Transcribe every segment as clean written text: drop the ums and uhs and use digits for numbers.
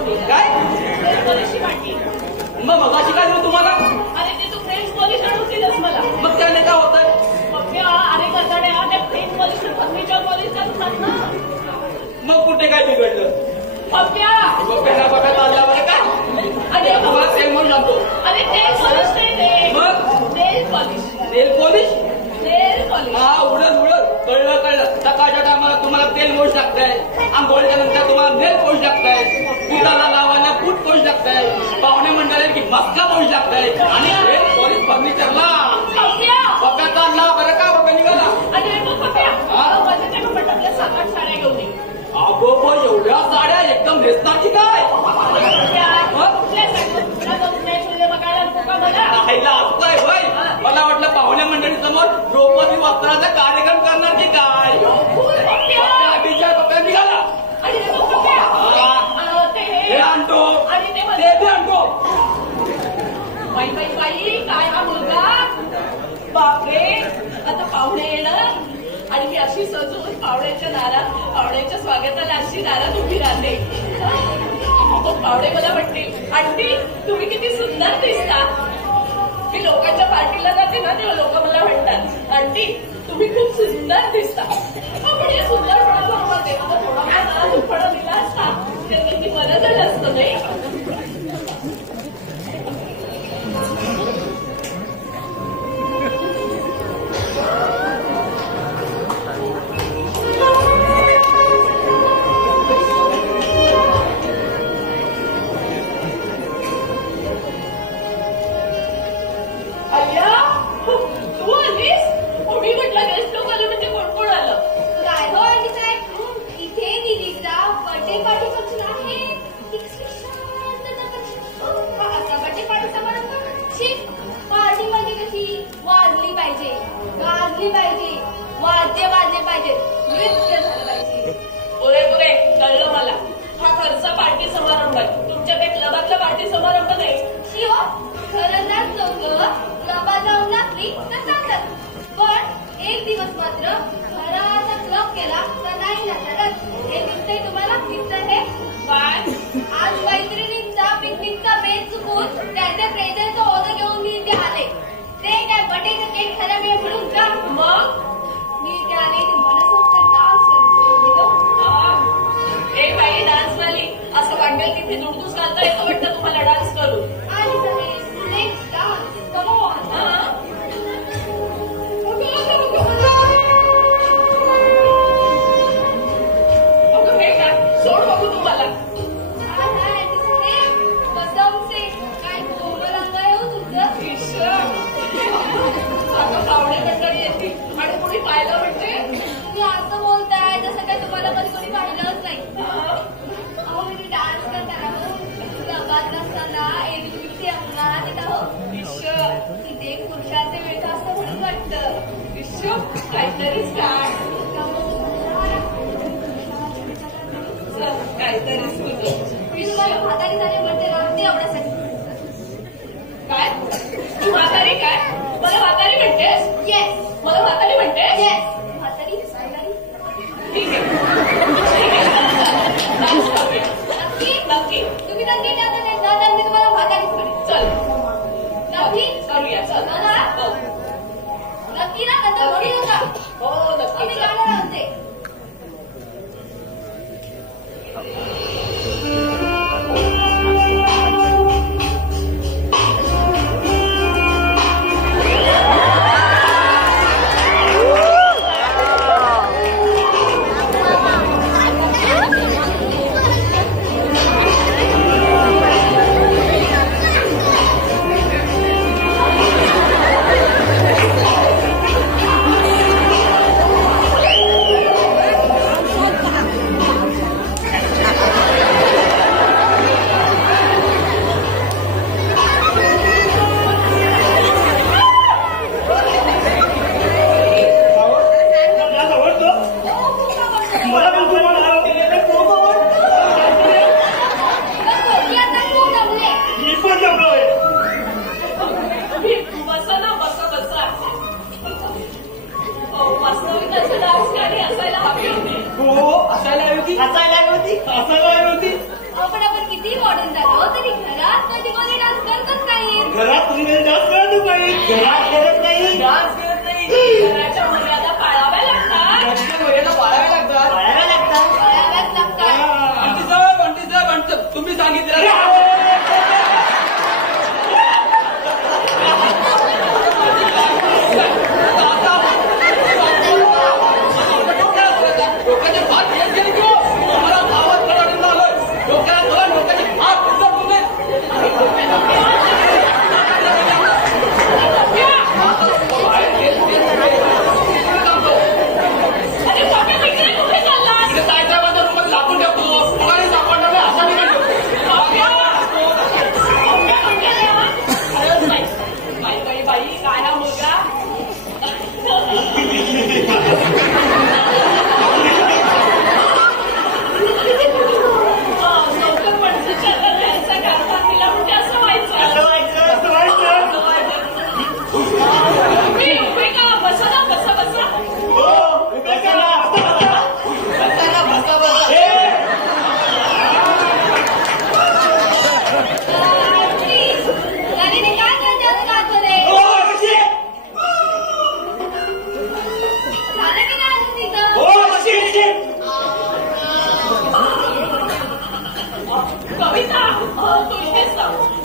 काय वाटली मग मगाशी काय देऊ तुम्हाला? अरे ते तू फ्रेंच पॉलिश आणून मला. मग त्याने काय होतंय? अरे करताड्या त्या फ्रेंच पॉलिश फर्निचर पॉलिश करतात ना. मग कुठे काय बिघडलं? पप्प्या बघा चालला बरं का? अरे तुम्हाला सेल म्हणून सांगतो. अरे तेल पॉलिश नाही रे. मग नेल पॉलिश. नेल पॉलिश? नेल पॉलिश. हा उडत कळलं. सकाळच्या टायमाला तुम्हाला तेल पॉलिश लागतंय, आंघोळीच्या नंतर तुम्हाला नेल पॉलिश लागतंय, बुटाला लावायला बूट पॉलिश लागतंय, पाहुणे म्हणताय की मस्का पॉलिश लागतंय आणि नेल पॉलिश फर्निचरला. बघा चालला बरं का? बघा निघाला. अरे मग पप्प्या माझ्या कपाटातल्या 7-8 साड्या घेऊन ये. अगो एवढ्या साड्या एकदम नेसणार की काय? मला वाटलं पाहुण्या मंडळी समोर द्रौपदी वस्त्राचा कार्यक्रम करणार की काय? पप्प्या निघाला. हे आणतो ते बी आणतो. बाई काय हा मुलगा? बापरे आता पाहुणे येणार आणि मी अशी सजून पाहुण्याच्या स्वागताला अशी दारात उभी राहते. पाहुणे मला म्हणतील आंटी तुम्ही किती सुंदर दिसता. मी लोकांच्या पार्टीला जाते ना तेव्हा लोक मला म्हणतात आंटी तुम्ही खूप सुंदर दिसता. पण हे सुंदर पणाबरोबर देवाला थोडाफार मला दुःखपणा दिला असता तर त्यांनी बरं झालं असतं नाही. वाद्य वाजले पाहिजे, नृत्य झालं पाहिजे. पुरे कळलं मला. हा घरचा पार्टी समारंभ आहे, तुमच्या काही क्लबातला पार्टी समारंभ नाही. शिव घरात लोक क्लबात जाऊन लागली तर सांगतात, पण एक दिवस मात्र घराचा क्लब केला तर नाही जातात. हे दिसतंय तुम्हाला? दिसतंय हे? पण आज मैत्रिणींचा पिकनिकचा बेत चुकून त्याचे प्रेझेंटचा ऑर्डर घेऊन मी इथे आले. ते काय बटेचा केक खराब आहे म्हणून का? मग मी इथे आले ते मनसोक्त डान्स करतो. ए बाई डान्सवाली असं वाटेल तिथे दुडकूस घालता येतो वाटतं तुम्हाला डान्स करू. आणि डान्स कम ऑन. अगं हे काय सोड बघू तुम्हाला. काय कोमलांग आहे हो तुमचं. पाहुणे मंडळी येतील आणि कोणी पाहिलं म्हणजे तुम्ही असं बोलताय जसं काय तुम्हाला कधी कोणी पाहिलंच नाही. अहो मी डान्स करताना क्लबात नसताना एरवी अंगणात येत आहो. तिथे पुरुषाचे वेळ असं म्हणून वाटतं. काहीतरी स्टार्ट काहीतरी मी तुम्हाला म्हातारी झाली म्हणते ना ते एवढ्यासाठी. काय तू म्हातारी? काय मला म्हातारी म्हणतेस? येस मला म्हातारी म्हणतेस? येस म्हातारी. ठीक आहे नक्की तुम्ही नक्की तर मी तुम्हाला म्हातारी करेन. चल नक्की करूया. चल नक्की ना आता घरी येऊ का? हो नक्की. मी गाणं लावते.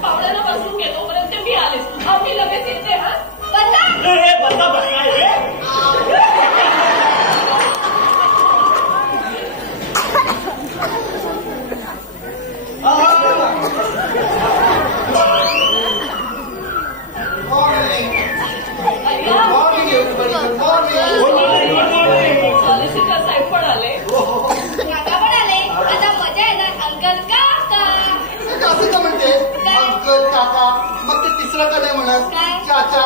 पाहुण्याला बसवून घे तोपर्यंत मी आलेच. आम्ही लगेच येते. हा बसा. बसा बसा. सॉलिसिटर साहेब पण आले. काका पण आले. आता मजा येणार. अंकल काका असं का म्हणते अंकल काका मग ते तिसरं का नाही म्हणत काय? चाचा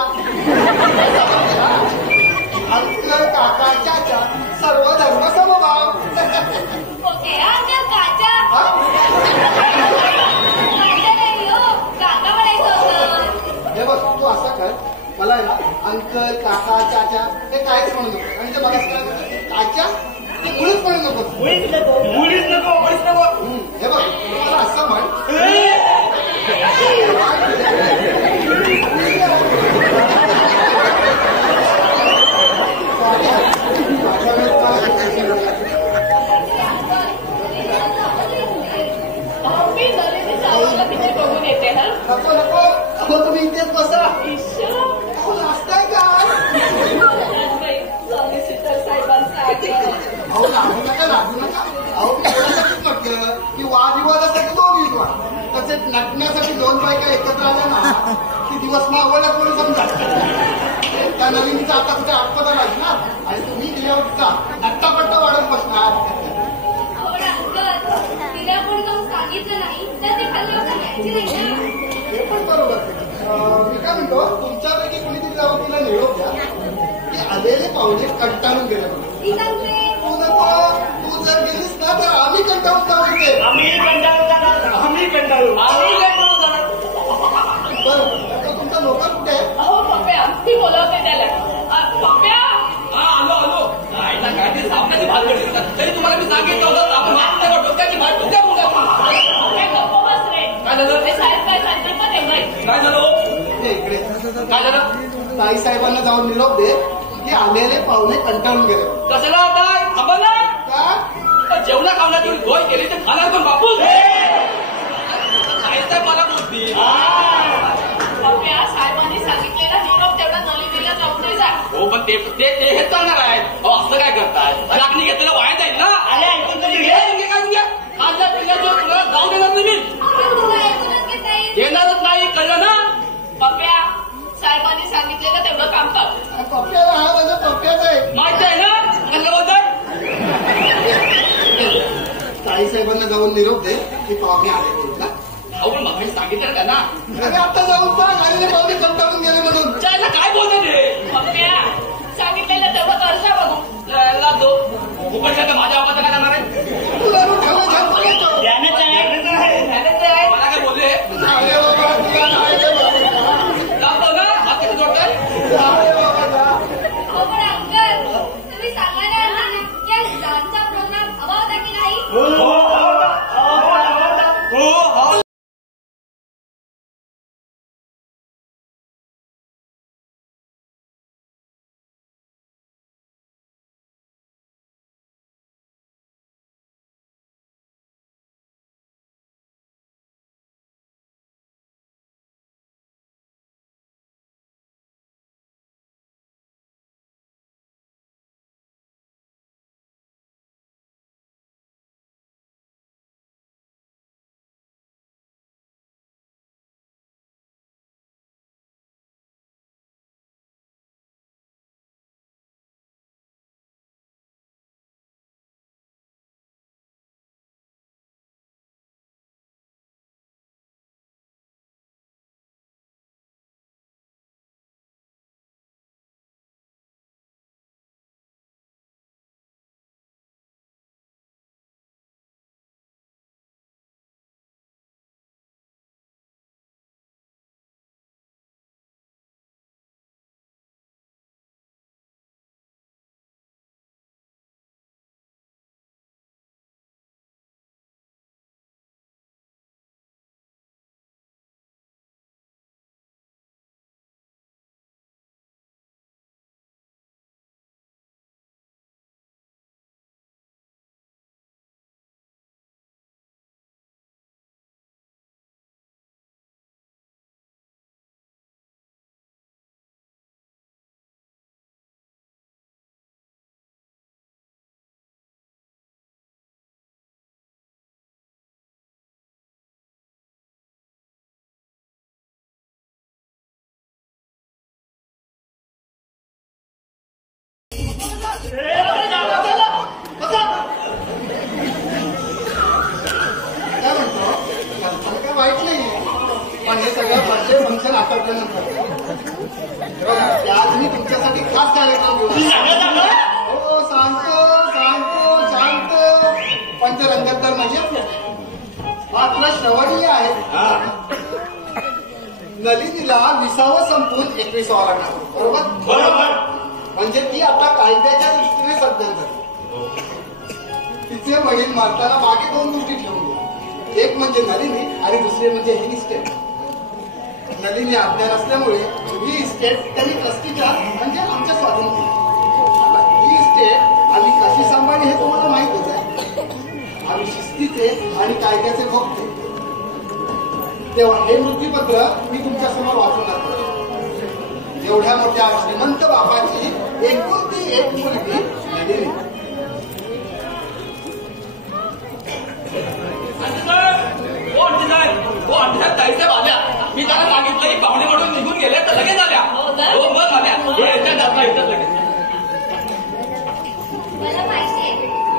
अंकल काका चाचा सर्व धर्म समभाव. ओके अंकल काका हा? काका नाही हो. काका म्हणायचं होतं. हे बघ तू असं कर मला आहे ना अंकल काका चाचा हे काहीच म्हणू नको आणि ते मला चाचा ते मुळीच म्हणू नको. मुळीच नको. हे बघ तू मला असं म्हण मी नलिनी सावंतला तिथे बघून येते. हा नको नको अहो तुम्ही इथेच बसा. ईश्वर. अहो नाश्ताय का सॉलिसिटर साहेबांचा अहो लागू नका अहो एवढ्यासाठीच म्हटलं की वादविवादासाठी दोन विद्वान तसेच नटण्यासाठी दोन बायका एकत्र आल्या ना की दिवस मावळला कोणी समजा त्या नवीनचा आता कुठे आठपदा लागणार आणि तुम्ही गेल्यावरचा नट्टापट्टा वाढत बसणार. पण अंकल तिला कोणी जाऊन सांगितलं नाही तर ते खाली होतं घ्यायची नाही ना. हे पण बरोबर मी काय म्हणतो तुमच्यापैकी कुणीतरी जाऊन तिला निरोप द्या की आलेले पाहुणे कंटाळून गेले म्हणून. मी सांगते. तू नको तू जर गेलीस ना तर आम्ही कंटाळून जाऊ इथे. आम्ही कंटाळू जाणार. बरं आता तुमचा नोकर कुठे आहे? अहो पप्प्या मी बोलवते त्याला. पप्प्या हा आलो आईला काय ते सामन्याची भात करते तरी तुम्हाला मी सांगितलं होतं आपण भात नाही डोक्याची भात डोक्या मुलाची. काय गप्प बस रे. काय झालं? ते साहेब काय सांगतात पण एवढं काय झालं हो? इथे इकडे काय झालं? ताई साहेबांना जाऊन निरोप दे की आलेले पाहुणे कंटाळून गेले. कशाला आता थांबा ना का जेवणा खावण्यात येऊन गोय केली ते खाणार पण बापू काय मला बोलती. पप्प्या साहेबांनी सांगितलेला निरोप तेवढा नलिनीला जाऊन दे जा. हो पण ते हे चालणार आहे. अहो असं काय करताय राखणी घेतलेलं वाया जाईल ना. अरे ऐकून तरी घे. काय घ्या खाल्ल्या पिल्ल्याचं तुला जाऊ देणार नाही मी. तुला ऐकूनच घेत नाही. येणारच नाही कळलं ना. पप्प्या साहेबांनी सांगितलेलं तेवढं काम कर. पप्प्याला हा माझा पप्प्याच आहे. माहिती आहे ना कसं बोलतोय. ताई साहेबांना जाऊन निरोप दे की पाहुणे आले म्हणून ना. अहो पण मग सांगितलं का ना. अरे आता जाऊन सांग आलेले पाहुणे कंटाळून गेले म्हणून. चायला काय बोलतो ते. पप्प्या सांगितलेलं तेवढं करजा बघू. यायला दो उकडच्या तर माझ्या आवाजाला काय जाणार आहे. तुला ठेवलं झालं बोलायचं. ध्यानात आहे. मला काय बोलले अरे बाबा तुला नाही रे बाबा. जातो ना हात किती जोडताय. अरे बाबा जा. अहो पण अंकल तुम्ही सांगा ना या डान्सचा प्रोग्राम हवा होता की नाही. हो कटल्यानंतर आज मी तुमच्यासाठी खास कार्यक्रम घेऊन हो सांगतो शांत पंचरंगात तर म्हणजे मात्र श्रवणीय आहे. नलिनीला 20वा संपून 21वा लागणार. बरोबर. म्हणजे ती आता कायद्याच्या दृष्टीने सध्या झाली. तिचे वडील मारताना मागे 2 गोष्टी ठेवून दिल्या. एक म्हणजे नलिनी आणि दुसरे म्हणजे ही इस्टेट. नलिनी अज्ञान असल्यामुळे ही इस्टेट त्यांनी ट्रस्टीच्या म्हणजे आमच्या स्वाधीन केली. ही इस्टेट आम्ही कशी सांभाळली हे तुम्हाला माहितीच आहे. आम्ही शिस्तीचे आणि कायद्याचे भक्त. तेव्हा हे मृत्यूपत्र मी तुमच्या समोर वाचून दाखवतो. एवढ्या मोठ्या श्रीमंत बापाची एकुलती एक मुलगी नलिनी. जायचं आल्या. मी त्याला सांगितलं की पाहुणे म्हणून निघून गेले तर लगेच आल्या. हो मग आल्या. मला माहितीये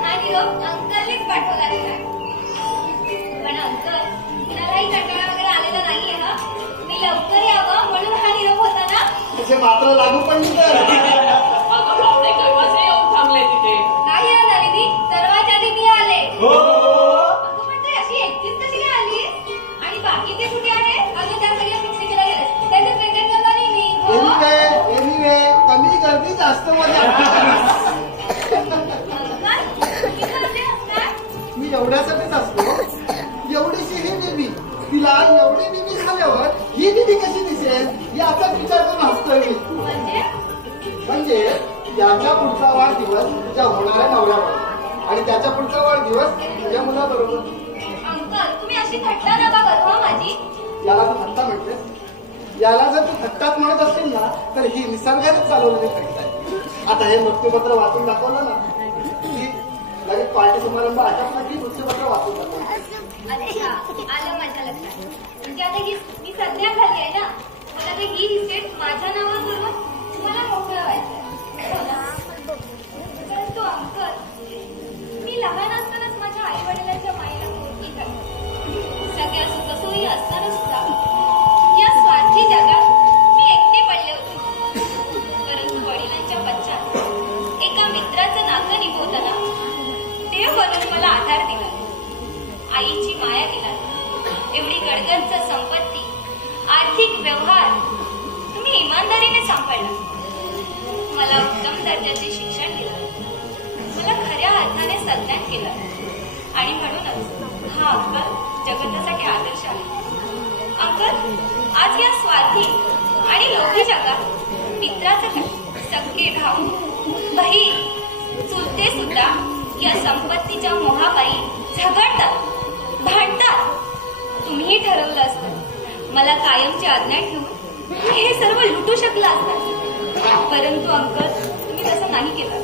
हा निरोप अंकलनेच पाठवला गेला. पण अंकल कुणालाही कंटाळा वगैरे आलेला नाहीये ना. मी लवकर यावं म्हणून हा निरोप होता ना. तुझे मात्र लागू पडली तर पाहुणे कैवाचे येऊन थांबले तिथे. नाही नलिनी सर्वात आधी मी आले. अगं पण ते अशी एकटीच कशी काय आली आणि बाकीचे कुठे आहे. अगं त्या सगळ्या पिकनिकला गेले. त्याच्यात वेगळं नाही मी. एनिवे कमी गर्दी जास्त मजा. मी एवढ्यासाठीच असतो. एवढीशी ही बीबी तिला एवढी बीबी झाल्यावर ही बीबी कशी दिसेल याचाच विचार करून हसतोय मी. म्हणजे त्याच्या पुढचा वाढदिवस तुझ्या होणाऱ्या नवऱ्याबरोबर आणि त्याच्या पुढचा वाढदिवस तुझ्या मुलाबरोबर. अंकल तुम्ही अशी थट्टा नका करू माझी. याला तू थट्टा म्हणतेस. याला जर तू थट्टाच म्हणत असतील ना तर ही निसर्गानेच चालवलेली थट्टा आहे. आता हे मृत्यूपत्र वाचून दाखवलं ना की लगेच पार्टी समारंभ आटपला की मृत्यूपत्र वाचून दाखवलं. अच्छा आलं माझ्या लक्षात. म्हणजे आता ही मी सध्या झाली आहे ना. मला ते ही इस्टेट माझ्या नावावर करून तुम्हाला मोकळं व्हायचंय. परंतु अंकल मी लहान असतानाच माझ्या आई वडिलांच्या माईला मोठी झाली. सगळ्या सुखसोयी असताना सुद्धा या स्वार्थी जगात मी एकटे पडले होते. परंतु वडिलांच्या पश्चात एका मित्राचं नातं निभवताना देव बनून मला आधार दिला. आईची माया दिला. एवढी गडगंज संपत्ती आर्थिक व्यवहार तुम्ही इमानदारीने सांभाळला. मला उत्तम दर्जाचे शिक्षण दिलं. मला खऱ्या अर्थाने सज्ञान केलं. आणि म्हणूनच हा अंकल जगतासाठी आदर्श आहे. अंकल आज या स्वार्थी आणि लोभी जगात मित्राचं काय सख्खे भाऊ बहीण चुलते सुद्धा या संपत्तीच्या मोहापायी झगडतात भांडतात. तुम्हीही ठरवलं असतं मला कायमची आज्ञा ठेवून हे सर्व लुटू शकला असतात. परंतु अंकल तुम्ही तसं नाही केलं.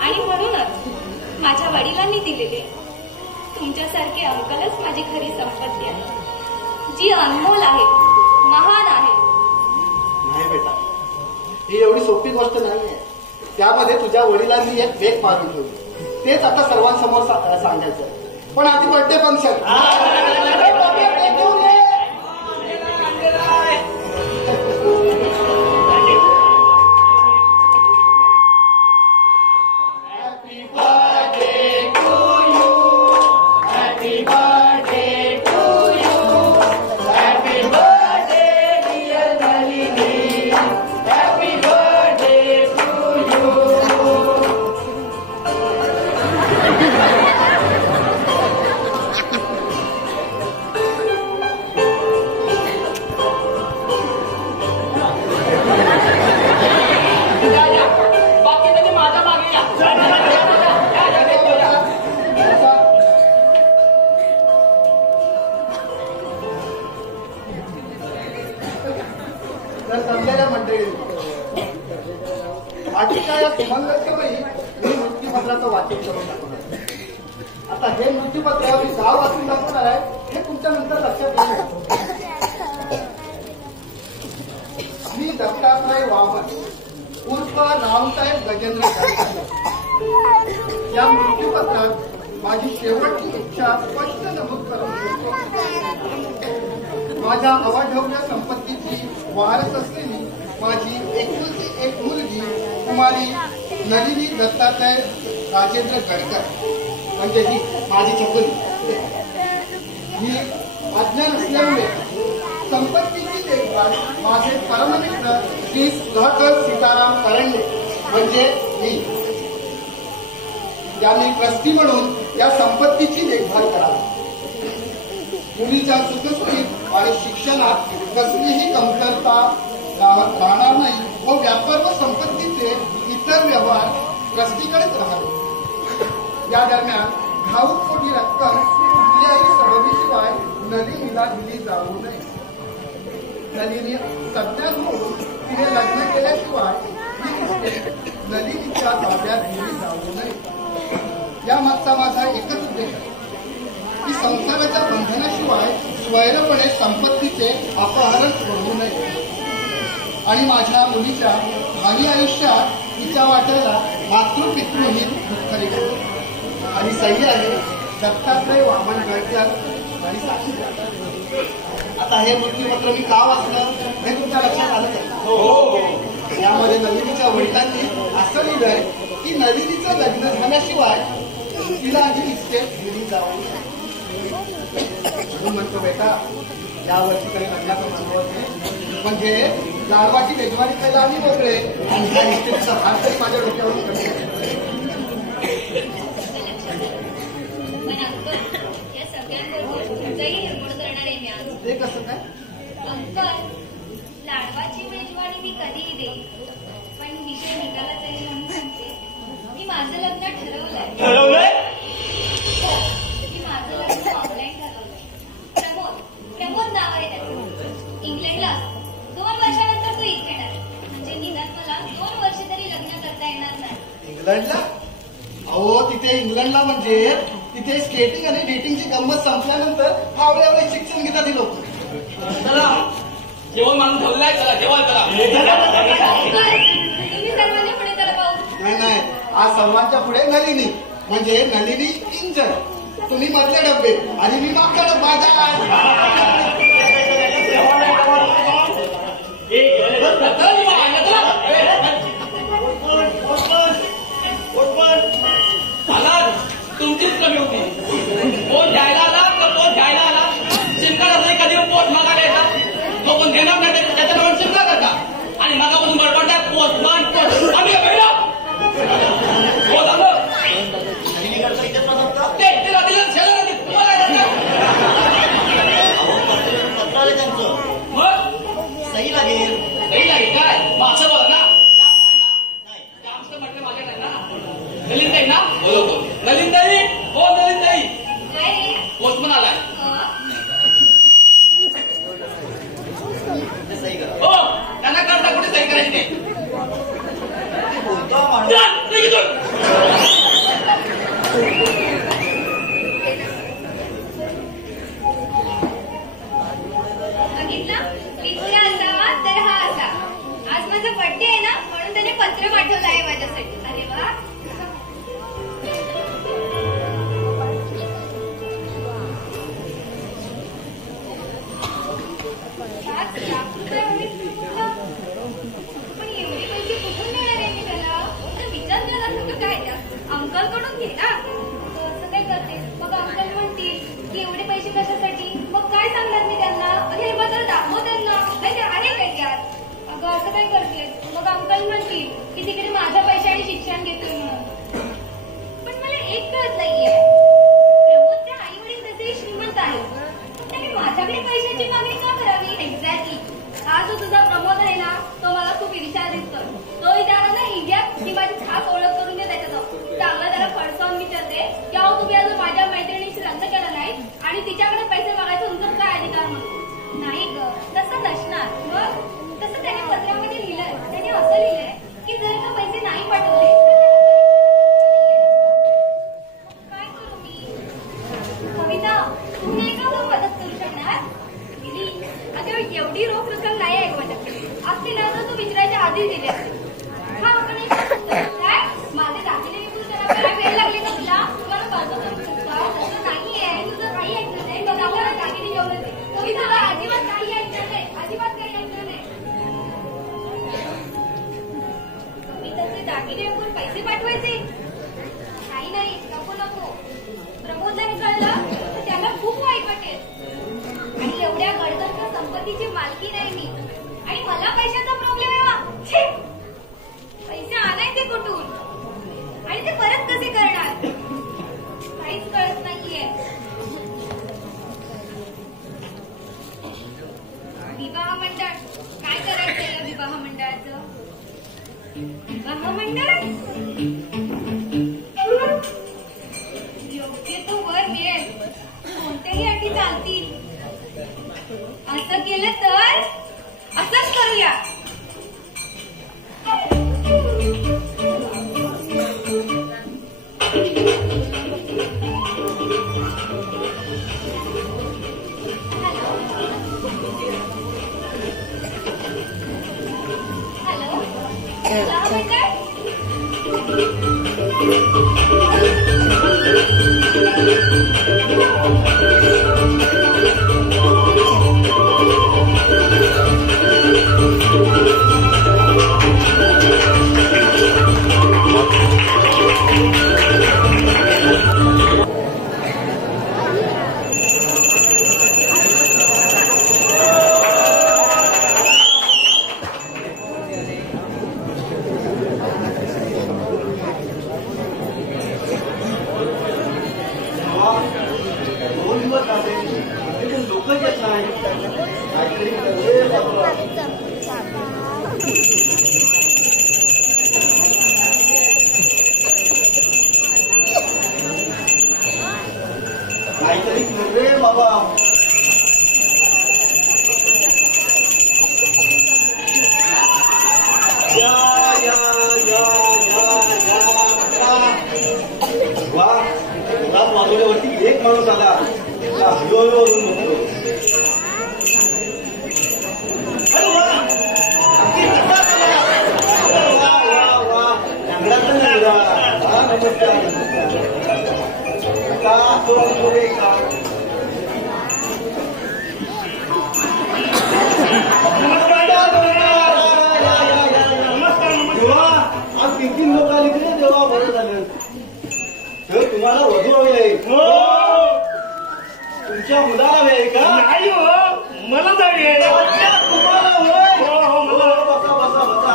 आणि म्हणूनच माझ्या वडिलांनी दिलेले तुमच्यासारखे अंकलच माझी खरी संपत्ती आहे. जी अनमोल आहे महान आहे. नाही बेटा ही एवढी सोपी गोष्ट नाहीये. त्यामध्ये तुझ्या वडिलांनी एक भेट मारून ठेवली. तेच आता सर्वांसमोर सांगायचं. पण आधी बर्थडे फंक्शन तर समजायला मंडळी आजच्या या सुमंगलवेळी मी मृत्यूपत्राचं वाचन करून दाखवणार. आता हे मृत्यूपत्र मी गाव वाचून दाखवणार आहे हे तुमच्या नंतर लक्षात येईल. मी दत्तात्रय वामन उर्फ रावसाहेब गजेंद्र या मृत्यूपत्रात माझी शेवटची इच्छा स्पष्ट नमूद करून माझ्या अवाढव्य संपत्तीची वारस असलेली माझी एकुलती एक मुलगी कुमारी नलिनी दत्तात्रय राजेंद्र गडकर म्हणजे ही माझी चकुली. ही अज्ञान असल्यामुळे संपत्तीची देखभाल माझे परममित्र श्री सहकर सीताराम करंडे म्हणजे मी यांनी ट्रस्टी म्हणून या संपत्तीची देखभाल करावी. मुलीच्या सुखसोयीत आणि शिक्षणात कसलीही कमतरता राहणार नाही व व्यापार व संपत्तीचे इतर व्यवहार ट्रस्टीकडेच राहावे. या दरम्यान घाऊक मोठी रक्कम कुठल्याही सबबीशिवाय नलिनीला दिली जाऊ नये. नलिनी सज्ञान होऊन तिने लग्न केल्याशिवाय नलिनीच्या ताब्यात दिली जाऊ नये. या मागचा माझा एकच उद्देश आहे की संसाराच्या बंधनाशिवाय स्वैरपणे संपत्तीचे अपहरण करू नये आणि माझ्या मुलीच्या भावी आयुष्यात तिच्या वाट्याला मातृपितृही दुःखरी करू. आणि सही आहे दत्तात्रय वामन गडकर आणि साक्षीदार. आता हे मृत्यूपत्र मी का वाचलं हे तुमच्या लक्षात आलं का? यामध्ये नलिनीच्या वडिलांनी असं लिहिलंय की नलिनीचं लग्न झाल्याशिवाय तिला ही इस्टेट दिली जाऊ. म्हणून म्हणतो बेटा यावर्षी कडे लग्नाचं मानवत म्हणजे गारवाची वेगवारी खायला आम्ही मोकळे आणि ह्या इस्टेटचा भार तरी माझ्या डोक्यावरून करतो. पण अंकल या सगळ्यांबरोबर तुमचाही निर्मूळ करणार आहे मी आज. ते कसं काय? अंकल लाडवाची मेजवानी मी कधीही देईन पण विषय निघाला तरी म्हणून सांगते मी माझं लग्न ठरवलंय. ठरवलंय? मी माझं लग्न ऑनलाईन ठरवलंय. प्रमोद नाव आहे त्याचं. इंग्लंडला असतो. 2 वर्षानंतर तो इथे येणार म्हणजे निदान मला 2 वर्ष तरी लग्न करता येणार नाही. इंग्लंडला? अहो तिथे इंग्लंडला म्हणजे तिथे स्केटिंग आणि डेटिंगची गंमत संपल्यानंतर आवडे शिक्षण घेतात ही लोक. चला जेवण मानून ठेवलंय. चला जेवण करा. तुम्ही सर्वांनी पुढे चला पाहू. नाही आज सर्वांच्या पुढे नलिनी म्हणजे नलिनी इंजन. तुम्ही मधले डब्बे आणि मी मागचा डब्बा. तुमचीच कमी होती. पोट घ्यायला आला तर पोट घ्यायला आला. शिमका असं कधी पोट मागायला येतात. तो पण देणार नाही त्याच्यावर शिमका करता आणि मागापासून बडबडता पोस्टमन पोस्ट आम्ही हो झालं ते रात्रीला शेला नदी तुम्हाला मग सही लागेल. सही लागेल काय मग असं बोला ना. आमचं म्हटलं माझ्या नाही ना. नलिनताई ना बोलवतो. नलिनताई हो नलिनताई काय रे? पोस्टमन आलाय. सही करा. हो त्यांना करता कुठे सही करायची नाही. बोलतो माणूस. जा, निघून. बघितलं? मित्र असावा तर हा असा. आज माझा बर्थडे आहे ना म्हणून त्याने पत्र पाठवलं आहे माझ्यासाठी. अरे वा. पण एवढे पैसे कुठून मिळणार आहे मी त्याला? विचार केला असं काय त्या अंकल कडून घे ना. असं काय करते मग अंकल म्हणतील की एवढे पैसे कशासाठी. मग काय सांगणार मी त्यांना. हे बदल दाखव त्यांना. नाही ते आहे काय त्यात. अगं असं काय करते मग अंकल म्हणतील की तिकडे माझ्या पैशाने शिक्षण घेतोय म्हणून. पण मला एक कळत नाहीये प्रमोदच्या आई वडील तसे श्रीमंत आहेत त्याने माझ्याकडे पैशाची मागणी का करावी. एक्झॅक्टली. हा जो तुझा प्रमोद आहे ना तो मला खूप ईर्ष्या दिसतो. तो विचारला ना इंडियात की माझी खास ओळख करून दे त्याच्यात. चांगला त्याला फडसावून विचारते की अहो तुम्ही अजून माझ्या मैत्रिणीशी लग्न केलं नाही आणि तिच्याकडे पैसे मागायचा तुमचा काय अधिकार म्हणून. नाही ग तसं नसणार. मग तसं त्याने पत्रामध्ये लिहिलंय. त्याने असं लिहिलंय की जर का पैसे नाही पाठवले काय करू मी. कविता तू नाही का मग मदत करू शकणार. आता एवढी रोख रक्कम नाही आहे माझ्याकडे. असते ना तर तू विचारायच्या आधी दिले असते. हा आपण काय माझे दागिने विकून त्याला वेळ लागले का तुला. तुम्हाला पाहतो तसं नाहीये. तुझं काही ऐकलं नाही. बघ आपल्याला दागिने घेऊन येते. कविता अजिबात नाही संपत्तीची मालकी नाही मी आणि मला पैशाचा प्रॉब्लेम आहे वा. छे! पैसे आणायचे कुठून आणि ते परत कसे करणार काहीच कळत नाहीये. विवाह मंडळ काय करायचं या विवाह मंडळाचं. विवाह मंडळ योग्य तो वर मिळेल कोणत्याही अटी चालतील. असं केलं तर असंच करूया. हॅलो विवाह मंडळ. काहीतरी रे बाबा. या या या या या वा रात वाजवल्यावरती एक माणूस आला हळूहळू बघतो. अरे वा अगदी कसा आला. वा वा वा नांगराचा नांगरा. हा नमस्कार का तो रे का देवा आज 3 लोक आली की देवा बरं झालं. तर तुम्हाला वधू हवी आहे. तुमच्या मुलाला हवी आहे का. नाही हो मला जावी तुम्हाला बसा बसा बसा.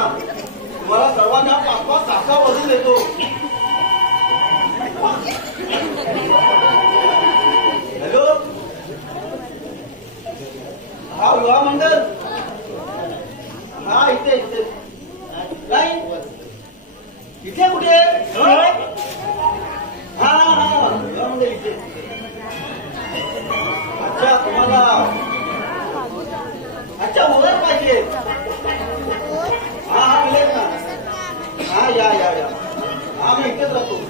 तुम्हाला सर्वांना 5-5 तासा वधू देतो. हॅलो हा विवाह मंडळ. हा इथे इथे नाही इथे कुठे. हा हा विवाह मंडळ इथे. अच्छा तुम्हाला अच्छा मुलं पाहिजे. हा हा मिळेल ना. हा या या या. हा मी इथेच राहतो.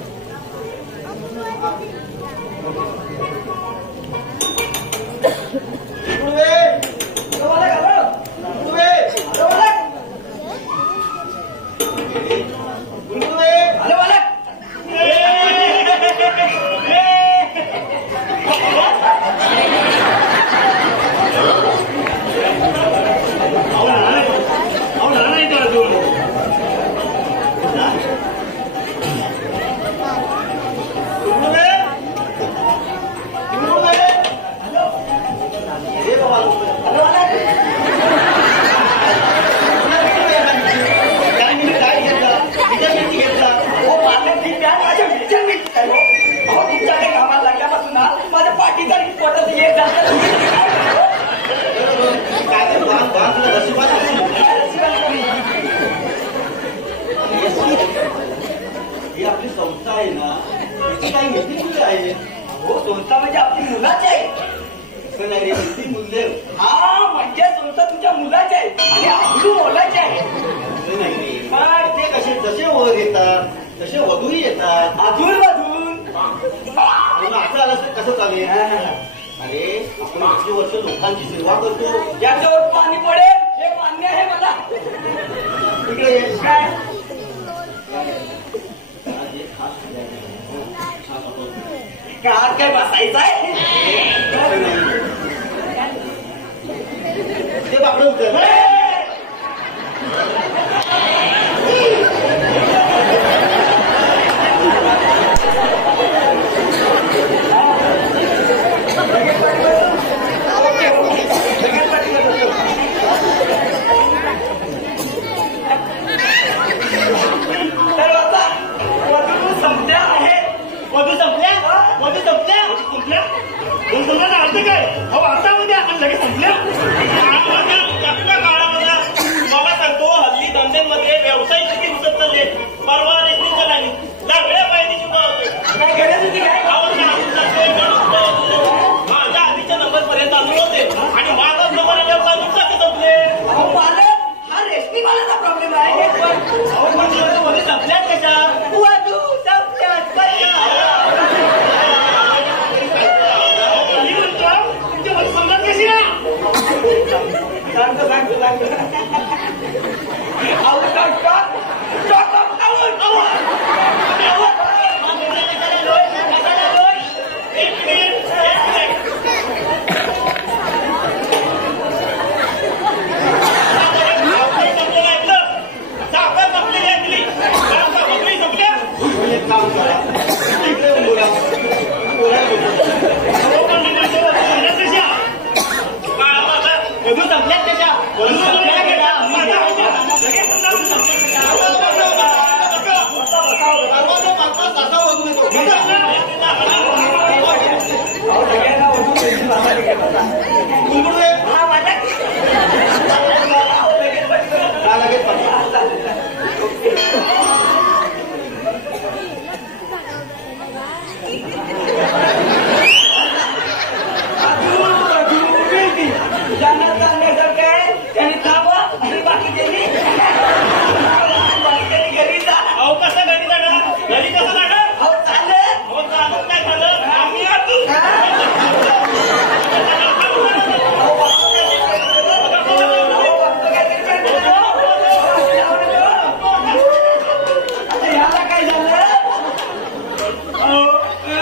ही आपली संस्था आहे ना त्याची काही नीती मूल्य आहे. हो संस्था म्हणजे आपली मुलाची आहे. पण नाही रे नीती मूल्य. हा म्हणजे संस्था तुमच्या मुलाची आहे आणि आपली मुलाची आहे. नाही रे पण ते कसे जसे वर येतात तसे वधूही येतात. अजून असं आलं कसं चालेल. अरे आपण 100 वर्ष लोकांची सेवा करतो. याच्यावर पाणी पडेल हे मान्य आहे मला. तिकडे काय काय बसायचं आहे ते बापडं उतर. लगेच पाठी सांगतो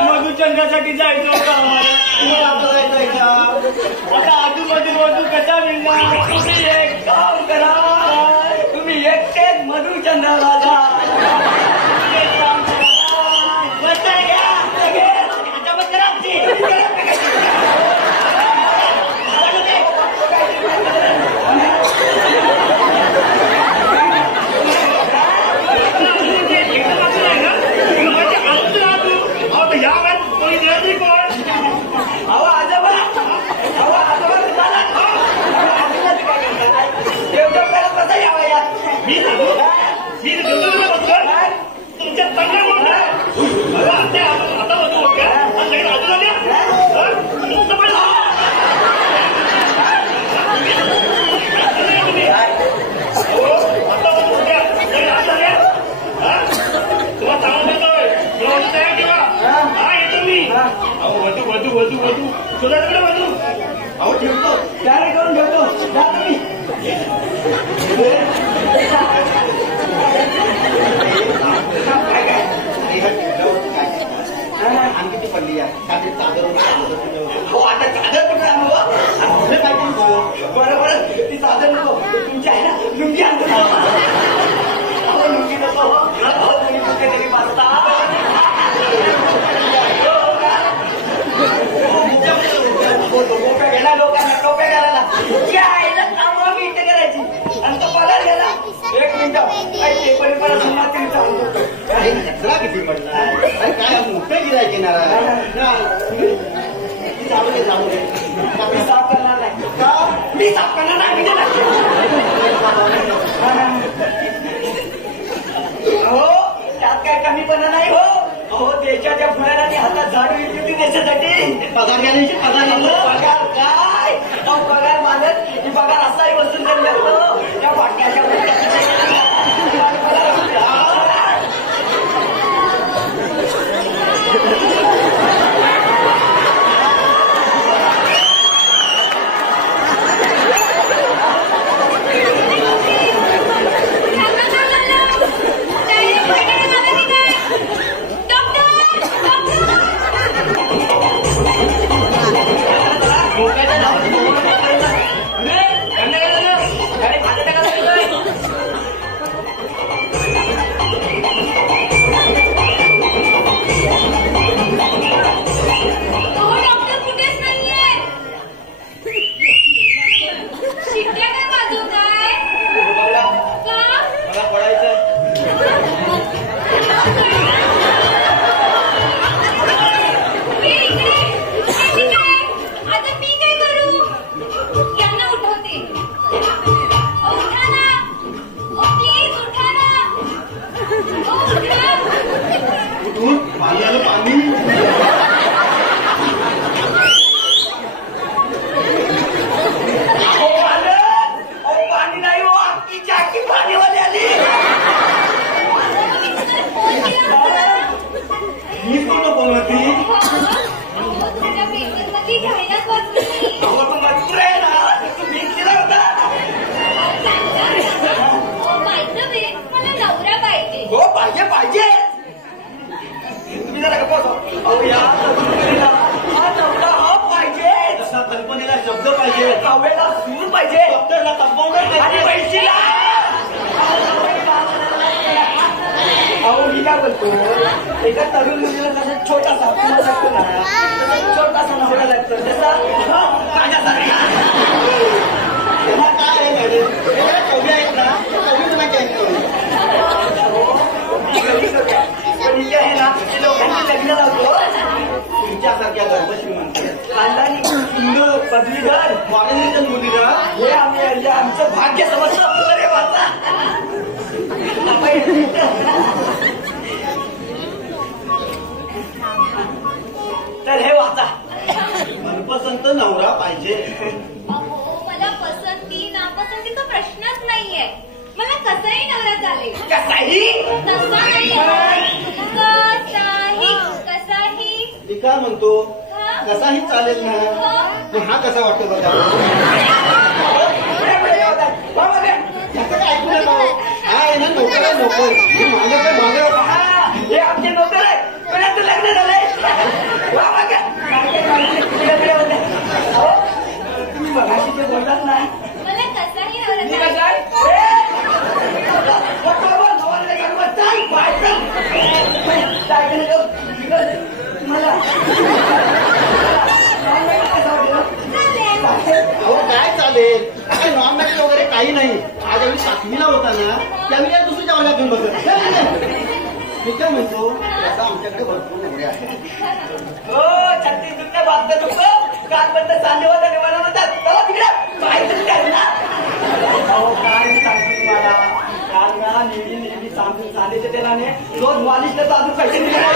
मधुचंद्रासाठी जायचं होतं आता आजूबाजू कसा मिळणार? तुम्ही एक काम करा, तुम्ही एकटेच मधुचंद्राला जा. तुमच्या चांगल्या आता होत का वधू तुला तिकडे वधू अहो ठेवतो तयारी करून ठेवतो जा तुम्ही. आणखी पडली आहे चादर हो आता चादर कुठे आणू पाहिजे बरोबर ती चादर नको तुमची आहे ना लुंगी आणतो लुंगी नको तुम्ही कुठे तरी बसता टोप्या गेला लोकांना टोप्या घालायला यायला थांबवा मी इथे करायची आणि तो पगार गेला 1 मिनिट काही पेपर परत मात्र सांगतो किती म्हटलं काय मोठं गिरायक येणार जाऊ दे मी साफ करणार नाही का मी साफ करणार नाही हो त्यात काय कमीपणा नाही हो हो देशाच्या फुलांनी हातात झाडू येत होती देशासाठी पगार घ्यायची पगार काय पगार मानत की पगार असाही वसूल करू लागतो त्या वाटण्याच्या डॉक्टर काव्याला सूर पाहिजे, डॉक्टरला कंपाऊंडर आणि पैसे अहो मी काय बोलतो, एका तरुण मुलीला जसा छोटासा पुन्हा लागतो ना, तसा छोटासा नवरा लागतो जसा माझ्यासारखा. तेव्हा काय आहे मॅडम, हे काय कवी आहेत ना, कवी तुला पण इथे आहे ना लोकांची लग्न लावतो तुमच्यासारख्या गर्भश्रीमंत खानदानी सुंदर पदवीधर फॉरेनच्या मुलीला हे आमचं भाग्य समजलं. अरे वाचा तर हे वाचा, मनपसंत नवरा पाहिजे. अहो मला पसंती नापसंतीचा प्रश्नच नाहीये. मला कसाही नवरा चालेल. कसाही तसा नाही, कसाही. मी काय म्हणतो, हा? कसाही चालेल ना. मग हा कसा वाटतो बघा, त्याचं काय ऐकू नका. हा आहे ना नोकर आहे, नोकर. हे माझं काय माझं हे आमचे नोकर आहे, कोणाचं लग्न झालंय. तुम्ही मगाशी जे बोललात ना, मला कसाही नवरा मी चालेल. काय अहो काय चालेल, काय नॉन मॅरेज वगैरे काही नाही. आज आम्ही 7वीला होता ना, त्यावेळी या दुसऱ्या वाल्या घेऊन बघत. मी काय म्हणतो, आता आमच्याकडे भरपूर नोकऱ्या आहेत. हो छत्तीस दुखणं बांधतं दुखतं, कालबद्द सांधेवादा निवारण होतात. तिकडे पाहिजे ना. अहो काय मी सांगतो तुम्हाला, काल ना नेहमी सांधेच्या तेलाने रोज मालिश तर अजून पैसे तुम्हाला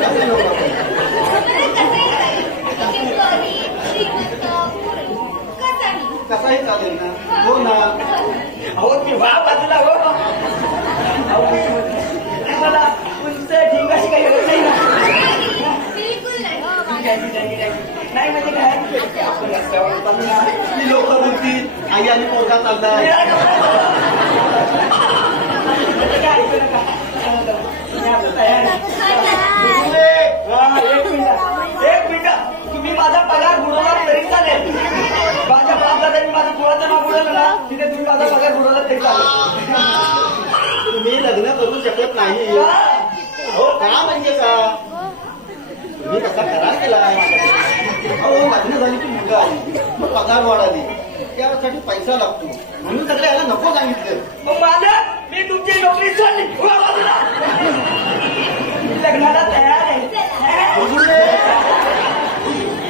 कसं नोकरा पाहिजे? मला कसाही चालेल. गरीब, श्रीमंत, पूर्ण, कसाही. कसाही चालेल ना. हो ना. अहो मी वा बाजूला हो. मला उंच ढिंगाशी काही होत नाही ना. बिलकुल नाही. नाही म्हणजे काय, आपण रस्त्यावर चालू ना, ती लोक म्हणतील आई आणि पोरगा चाललाय. काय ऐकू नका. मी आता तयार आहे. एक मिनिट तुम्ही माझा पगार बुडवला तरी चालेल. माझ्या बापला मी माझं कुळाचं नाव बुडवलं ना, तिथे तुम्ही माझा पगार बुडवला तरी चालेल. तुम्ही लग्न करू शकत नाही. हो का म्हणजे का, तुम्ही कसा करार केला. अहो लग्न झाली की मुलं आली, मग पगार वाढाली, त्यासाठी पैसा लागतो, म्हणून सगळे याला नको सांगितलं. मग माझं मी तुमची नोकरी सोडली. उभा बाजूला. मी लग्नाला तयार आहे.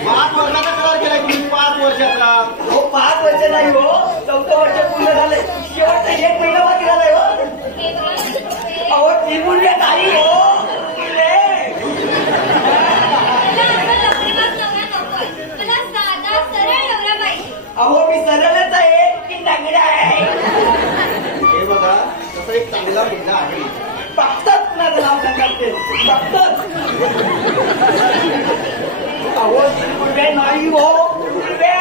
5 वर्षाचा करार केलाय तुम्ही, 5 वर्षाचा. हो 5 वर्ष नाही हो, 14 वर्ष पूर्ण झाले. शेवटचा 1 महिना बाकी झालाय हो. हे बघा, अहो ती मुले नाही हो. मला साधा सरळ नवरा पाहिजे. अहो मी सरळच आहे की नांगड्या आहे. हे बघा, तसा एक चांगला मुलगा आहे. बघतात कुणाचं नाव सांगते, बघतात. अहो ती मुलगे नाही हो, मुलगे.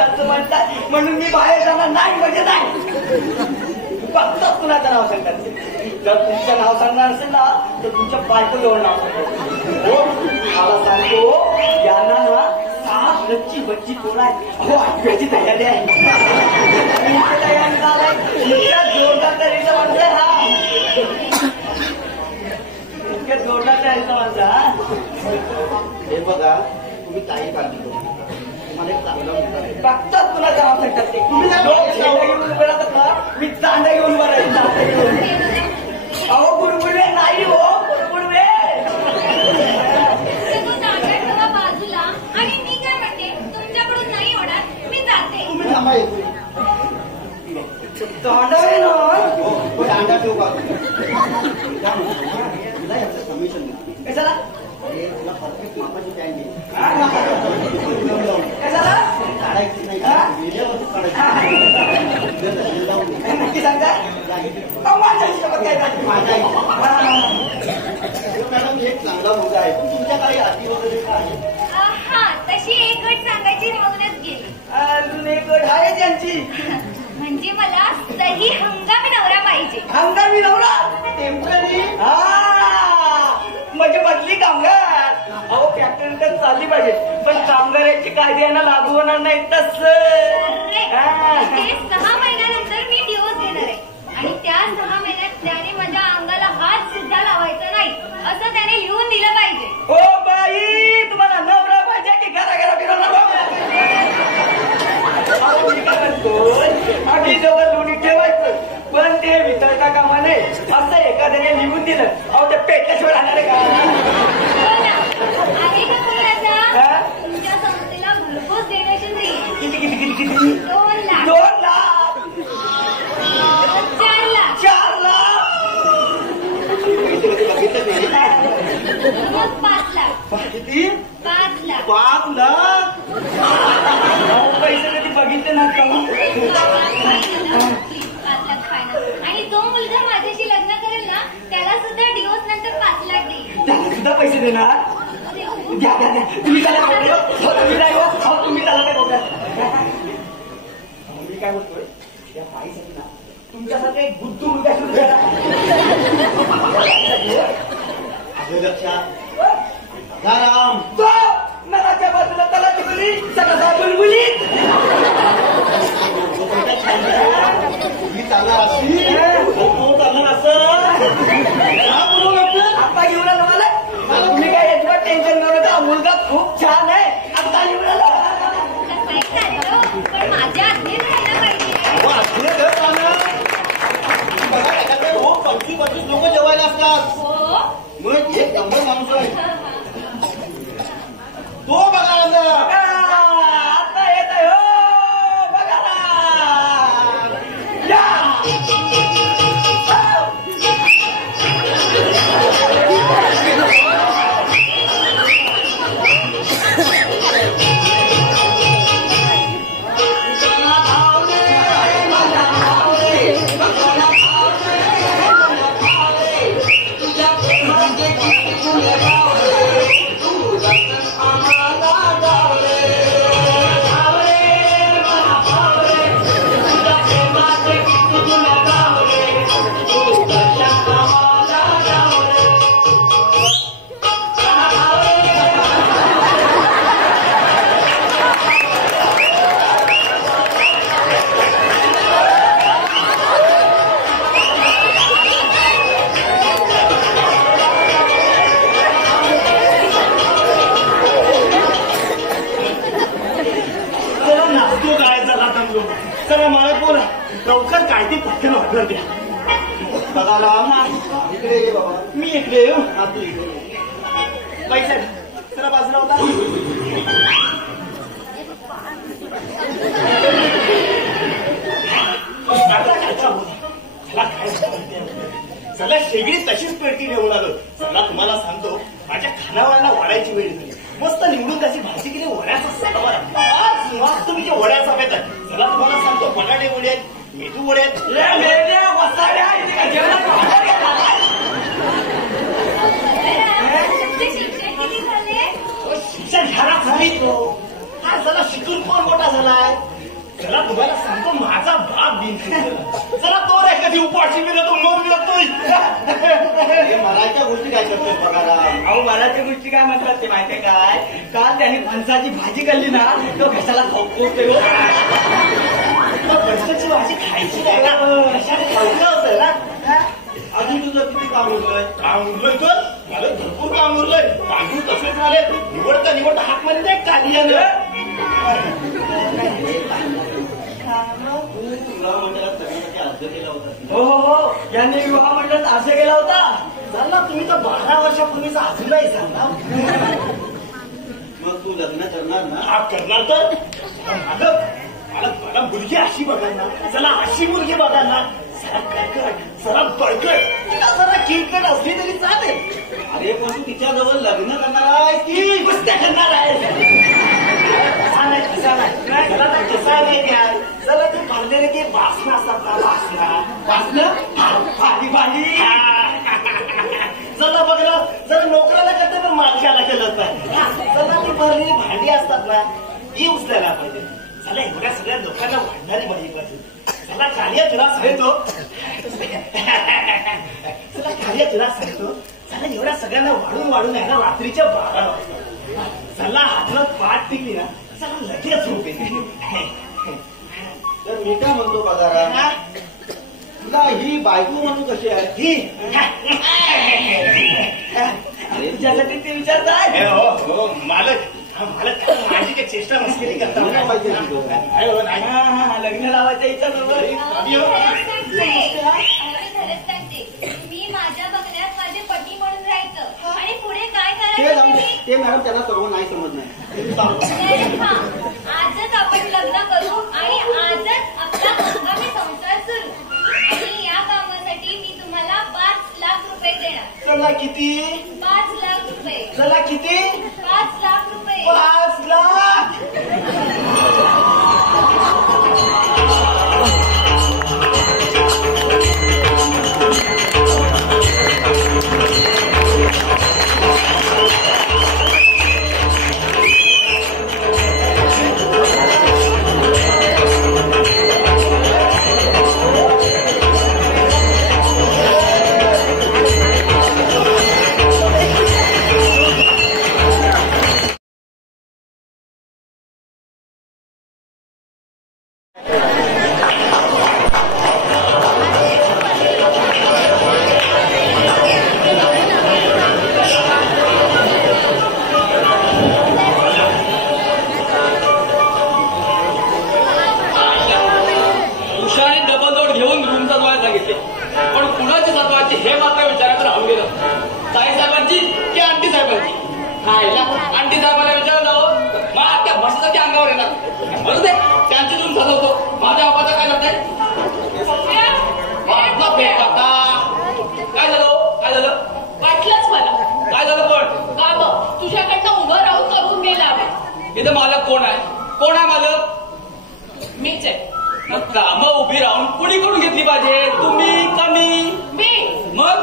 असं म्हणताय म्हणून मी बाहेर जाणार नाही म्हणजे नाही. बघतात कुणाचं नाव सांगतात. जर तुमचं नाव सांगणार असेल ना, तर तुमच्या बायको जवळ नाव सांगतो. हो मला सांगतो, यांना ना 7 लच्ची बच्ची पोरं आहे. हो ऐकण्याची तयारी आहे. तयारी झालाय. इतक्या जोरदार तयारीचा माणूस आहे हा. इतक्या जोरदार तयारीचा माणूस हा. हे बघा, तुम्ही काही काळजी करू नका. तुम्हाला एक चांगला मुलगा आहे. बघतात कुणाचं नाव सांगतात ते. लोक झेंडा घेऊन उभे राहतात ना, मी चांदा घेऊन उभा राहील. चांदा घेऊन. अहो गुरुगुरवे नाही हो, गुरुगुरवे. बाजूला. आणि मी काय म्हणते, तुमच्याकडून नाही होणार, मी जाते. तुम्ही थांबा येतो. तोंडावे ना. हो दांडा ठेवू का. तुला याचं कमिशन मिळतं. कशाला तुला परफेक्ट मापाची पॅन्ट घे. कशाला काढायची नाही, वेळेवर काढायची. नक्की सांगा. माझ्या हिशोबात काय झालं? मॅडम एक चांगला मुलगा आहे, पण तुमच्या काही अटी वगैरे काय. हा, तशी एक अट सांगायची राहूनच गेली. अजून एक अट आहे त्यांची. म्हणजे मला सही हंगामी नवरा पाहिजे. हंगामी नवरा टेम्पररी म्हणजे बदली कामगार. अहो फॅक्टरी तर चालली पाहिजे पण कामगारांची कायदे यांना लागू होणार नाही तसं. अरे, ते 6 महिन्यानंतर मी डिवोर्स घेणार आहे आणि त्या 6 महिन्यात त्याने माझ्या अंगाला हात सुद्धा लावायचा नाही असं त्याने लिहून दिलं पाहिजे. ओ बाई तुम्हाला नवरा पाहिजे की घराघरा फिरवणार मी काय म्हणतो आधी जवळ लोणी ठेवायचं पण ते वितरता कामा नये असं एखाद्याने लिहून दिलं. अहो ते पेटल्याशिवाय राहणार आहे का? हो ना. आहे का कोणी हा? आता तुमच्या संस्थेला घरपोच डोनेशन देईल. किती किती किती किती 2 लाख 2 लाख 4 लाख 4 लाख मग 5 लाख किती 5 लाख 5 लाख पैसे कधी बघितले ना का? 5 लाख फायनल. आणि जो मुलगा माझ्याशी लग्न करेल ना त्याला सुद्धा डिवोर्स नंतर 5 लाख देईल. त्याला सुद्धा पैसे देणार. देऊ. द्या द्या द्या तुम्ही त्याला बोललो. तुम्ही नाही हो. अहो, तुम्ही त्याला काय बोलताय? मी काय बोलतोय या बाईसाठी ना तुमच्यासारखं एक बुद्धू मुलगा सुरू करा. अगं लक्षात राम तो नराच्या बाजूला त्याला टिकली सगळा बुलबुली. मी चालणार अशी तो चालणार असं आता घेऊन आलो मला. तुम्ही काय याच्यावर टेन्शन घेऊ नका. मुलगा खूप छान आहे. आता घेऊन आलो. काही चालतं पण माझ्या आधीच राहायला पाहिजे. बघा त्याच्याकडे हो 25-25 लोक जेवायला असतात. हो. मग एक नंबर माणूस आहे तो. बघा आता आता येत आहे हो बघा ना. या. चला मला बोला लवकर काय ते पटकन ऑर्डर द्या. बघा राम इकडे ये बाबा. मी इकडे येऊ. हा तू इकडे ये. पैसा जरा बाजूला होता. चला शेगडी तशीच पेटती ठेवून आलो. चला तुम्हाला सांगतो माझ्या खानावळाला वड्याची वेळ झाली. मस्त निवडून त्याची भाजी केली वड्याचा सतावा. आज मस्त तुम्ही जे वड्याचा बेत आहे. चला तुम्हाला सांगतो बटाटे वडे आहेत, मेथू वडे आहेत. तुमचे शिक्षण किती झाले? शिक्षण घरात झाली तो. हा चला शिकून कोण मोठा झालाय. चला तुम्हाला सांगतो माझा बाप दिन चला तो रे कधी उपाशी मिळतो मग मिळतोय. मराठ्या गोष्टी काय करतोय बघा. अहो मराठी गोष्टी काय म्हणतात ते माहितीये काय? काल त्याने फणसाची भाजी खाल्ली ना तो घशाला खाऊकोतोय. फणसाची भाजी खायची नाही ना कशाने खायचं असेल ना. अजून तुझं किती काम उरलंय. काम उरलंय तर मला भरपूर काम उरलंय. तांदूळ तसेच झाले. निवडता हात मध्ये नाही काढल्यानं. विवाह मंडळात सगळ्यांसाठी अर्ज केला होता. हो हो हो यांनी विवाह मंडळात अर्ज केला होता. झाला तुम्ही तर 12 वर्षापूर्वीचा अजूनही सांगा. मग तू लग्न करणार ना. हा करणार तर मला मुलगी अशी बघा ना. चला अशी मुलगी बघा ना. जरा कडकट जरा बळकट जरा किळकट असली तरी चालेल. अरे पण तू तिच्याजवळ लग्न करणार आहे की कुस्त्या करणार आहे. कसा नाही द्या. चला तू पाहिलेले की वासना असतात ना. वासना भारी भारी. चला बघलं जरा नोकराला करते पण मालकाला केलं पाहिजे. चला ती भरलेली भांडी असतात ना ती उचलायला पाहिजे. चला एवढ्या सगळ्या लोकांना वाढणारी बाई पाहिजे. चला कार्य तुला सांगतो चला एवढ्या सगळ्यांना वाढून आहे ना रात्रीच्या 12 वाजता चला हातला पाठ टिकली ना चला लगेच झोप येते. तर मी काय म्हणतो बाजारा, तुला ही बायको म्हणून कशी आहे? ही तुझ्यासाठी ते विचारताय. हो मालक माझी काही चेष्टा मस्करी करता मला माहिती नाही. लग्न लावायचं इथं नव्हतं. मी माझ्या बघण्यात माझे पती म्हणून राहायचं आणि पुढे काय ते जाऊ दे. करायचं ते मॅडम त्यांना सर्व नाही समजणार. आजच आपण लग्न करू आणि आजच आपला हंगामी संसार सुरू. आणि या कामासाठी मी तुम्हाला 5 लाख रुपये देणार. चला किती? 5 लाख रुपये. चला किती? 5 लाख रुपये. 5 लाख. इथं मालक कोण आहे? कोण आहे मालक? मीच आहे. मग कामं उभी राहून कुणी करून घेतली पाहिजे? तुम्ही का मी? मी. मग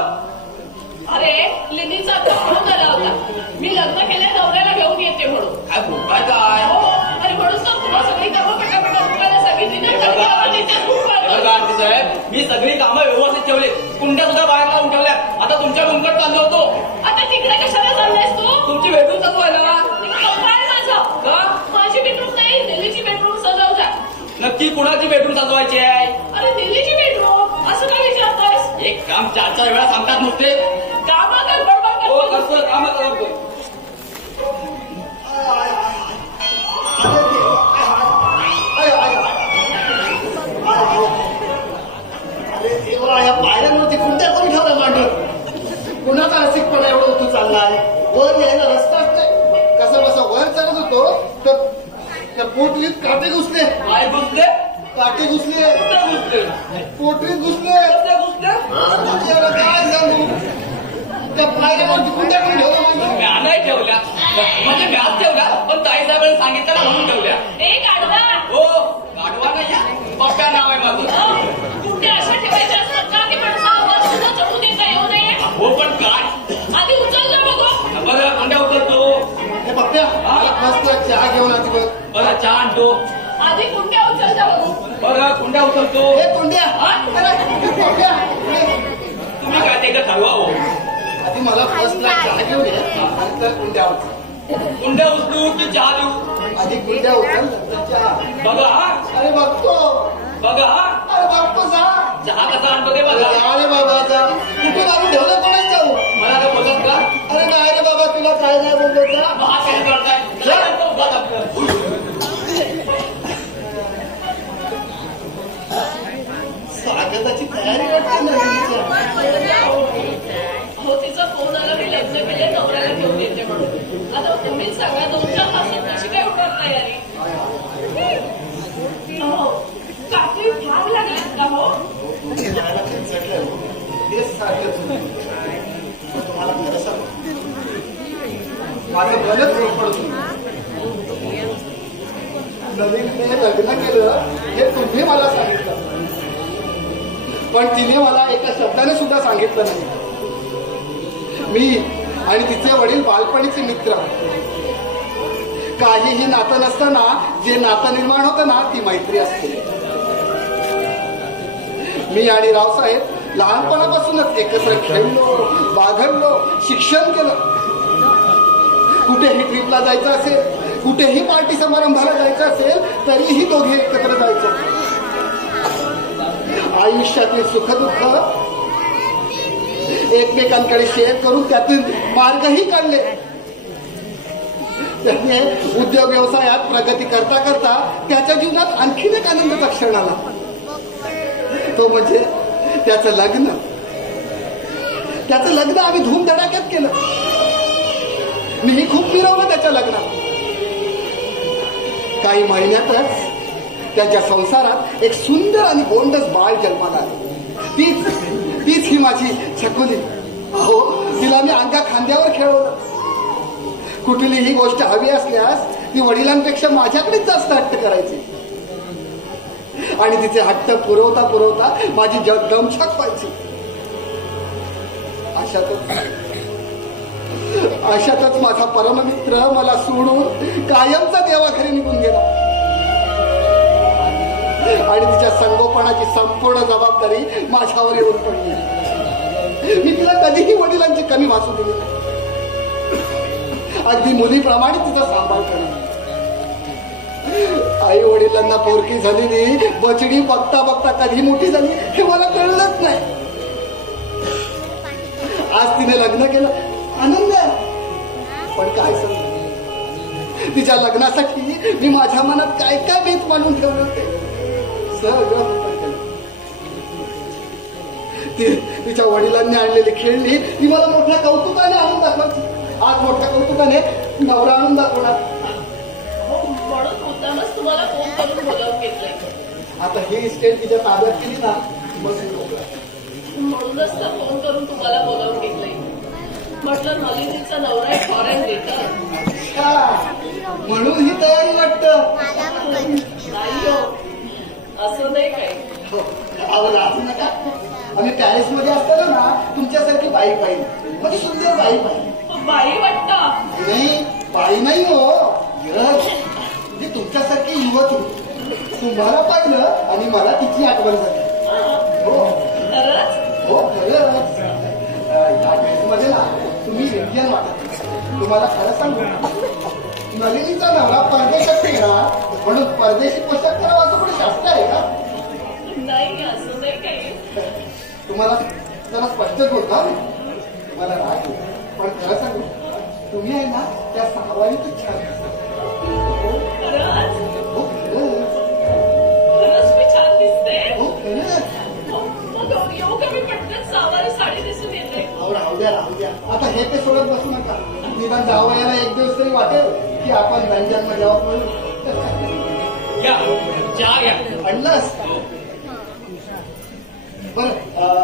अरे लिनीचा आता म्हणून आला होता, मी लग्न केल्या नवऱ्याला घेऊन येते म्हणून. काय बोलताय काय? हो, आणि म्हणून तर तुला सगळी कामं पटापटा उरकायला सांगितली ना, तरी आपण तिथेच खूप बघा करतो. आंटी साहेब, मी सगळी कामं व्यवस्थित ठेवली, कुंड्या सुद्धा बाहेर लावून ठेवल्या. आता तुमच्या रूमकडे चाललो होतो. आता तिकडे कशाला चाललायस तू? तुमची बेडरूम चालू आहे ना? काय माझं? का? माझी बेडरूम नाही, दिल्लीची बेडरूम सजवता. नक्की कुणाची बेडरूम सजवायची आहे? अरे दिल्लीची बेडरूम असं काय विचारतोयस? एक काम 4-4 वेळा सांगतात नुसते. कामा कर, बडबड हो कर. करतो, कामं करतो. अरे देवा, या पायऱ्यांवरती कोणत्या कोणी ठेवला मांडत? कुणाचा रसिकपणा एवढं उतू चाललाय? वर यायला रस्ताच नाही. कसं बसा वर चालत होतो तर त्या पोटलीत काटे घुसले. काय घुसले? काटे घुसले. कुठे घुसले? पोटलीत घुसले. कुठे घुसले? त्याला काय सांगू? त्या पायऱ्यावरती कोणत्या कोणी ठेवला? म्या नाही ठेवल्या, म्हणजे म्याच ठेवल्या, पण ताईसाहेबांनी सांगितलं ना म्हणून ठेवल्या. ए गाढवा, हो गाढवा नाही, पप्प्या नाव आहे माझं. कुठे अशा ठेवायच्या असतात का की माणसाला सुद्धा चढू देता येऊ नये? हो पण काय? आधी उचल जा बघू. बरं कोंड्या उचलतो. हे बघत्या मस्त चहा घेऊन आधी बघ. बरं चहा आणतो. आधी कुंड्या उचल जा बघू. बरं कुंड्या उचलतो. हे कोंड्या कोंड्या तुम्ही काय ते का ठरवा हो. आधी मला फर्स्टला चहा घेऊन ये नंतर कुंड्या उचल. कुंड्या उचलू की चहा देऊ? आधी कुंड्या उचल नंतर चहा. बघा हा, अरे बघतो. बघा हा, अरे बघतो जा. चहा कसा आणतो ते बघा. अरे बाबा जा. कुठून आणून ठेवलं कोणाच जाऊ? मला काय बोलत का? अरे नाही रे बाबा, तुला काय नाही बोललो जा. हा काय करताय? चला आणतो उगाच आपलं. स्वागताची तयारी वाटते ना. हो, तिचा फोन आला मी लग्न केले नवऱ्याला घेऊन येते म्हणून. आता तुम्हीच सांगा, 2-4 तासात कशी काय होणार तयारी? हो, काकी फार लागेल का हो? मला खर्चटलं हो. तेच सारखंच. तुम्हाला खरं सांगू, माझं भलंच रोग पडतो. नवीन लग्न केलं हे तुम्ही मला सांगितलं, पण तिने मला एका शब्दाने सुद्धा सांगितलं नाही. मी आणि तिचे वडील बालपणीचे मित्र. काहीही नातं नसताना जे नातं निर्माण होतं ना, ती मैत्री असते. मी आणि रावसाहेब लहानपणापासूनच एकत्र खेळलो, बागडलो, शिक्षण केलं. कुठेही ट्रिपला जायचं असेल, कुठेही पार्टी समारंभाला जायचं असेल तरीही दोघे एकत्र जायचो. आयुष्यातील सुखदुःख एकमेकांकडे शेअर करून त्यातून मार्गही काढले. त्याने उद्योग व्यवसायात प्रगती करता करता त्याच्या जीवनात आणखीन एक आनंदाचा क्षण आला. तो म्हणजे त्याचं लग्न. त्याचं लग्न आम्ही धूमधडाक्यात केलं. मीही खूप मिरवलं त्याच्या लग्नात. काही महिन्यातच त्याच्या संसारात एक सुंदर आणि गोंडस बाळ जन्माला आले. तीच ही माझी छकुली. अहो, तिला मी अंगा खांद्यावर खेळवलं. कुठलीही गोष्ट हवी असल्यास ती वडिलांपेक्षा माझ्याकडेच जास्त हट्ट करायची आणि तिचे हट्ट पुरवता पुरवता माझी दमछाक व्हायची. अशातच माझा परममित्र मला सोडून कायमचा देवाघरी निघून गेला आणि तिच्या संगोपनाची संपूर्ण जबाबदारी माझ्यावर येऊन पडली. मी तिला कधीही वडिलांची कमी भासू दिली नाही. अगदी मुलीप्रमाणे तिचा सांभाळ करणं. आई वडिलांना पोरकी झालेली बचडी बघता बघता कधी मोठी झाली हे मला कळलंच नाही. आज तिने लग्न केलं, आनंद आहे. पण काय सांगू, तिच्या लग्नासाठी मी माझ्या मनात काय काय बेत मांडून ठेवलं होते सगळं. तिच्या वडिलांनी आणलेली खेळणी ती मला मोठ्या कौतुकाने आणून दाखवायची. आज मोठ्या कौतुकाने नवरा आणून दाखवणार. म्हणून मुद्दामच तुम्हाला फोन करून बोलावून घेतलंय. आता ही स्टेट तिच्या ताब्यात केली ना बस. म्हणूनच तर फोन करून तुम्हाला बोलावून घेतलंय. म्हटलं नलिनीचा नवरा एक फॉरेन देतं. म्हणून ही तयारी वाटतं. नाही हो, असं नाही काही. अहो राहू नका. आम्ही पॅरिस मध्ये असताना ना तुमच्यासारखी बाई पाहिजे, म्हणजे सुंदर बाई पाहिजे. बाई वाटतं. नाही, बाई नाही हो, म्हणजे तुमच्यासारखी युवती. तुम्हाला पाहिलं आणि मला तिची आठवण झाली. हो खरंच? हो खरंच. या ड्रेसमध्ये ना तुम्ही इंडियन वाटत. तुम्हाला खरं सांगू, नलिनीचा नवरा परदेशात येणार म्हणून परदेशी पोशाख करावा असं पण शास्त्र आहे का? नाही, असं नाही काही. तुम्हाला जरा स्पष्ट बोलता. तुम्हाला राग येईल पण खरं सांगू, तुम्ही आहे ना त्या सहावानीतच छान दिसता. खरंच? हो खरंच. खरंच मी छान दिसते? हो खरंच. मग येऊ का मी पटकन सहावारी साडी दिसून येते? अहो राहू द्या राहू द्या. आता हे ते सोडत बसू नका. निदान जावयाला एक दिवस तरी वाटेल की आपण रंजन जेव्हा बोलू. या चहा घ्या. आणलंस बरं.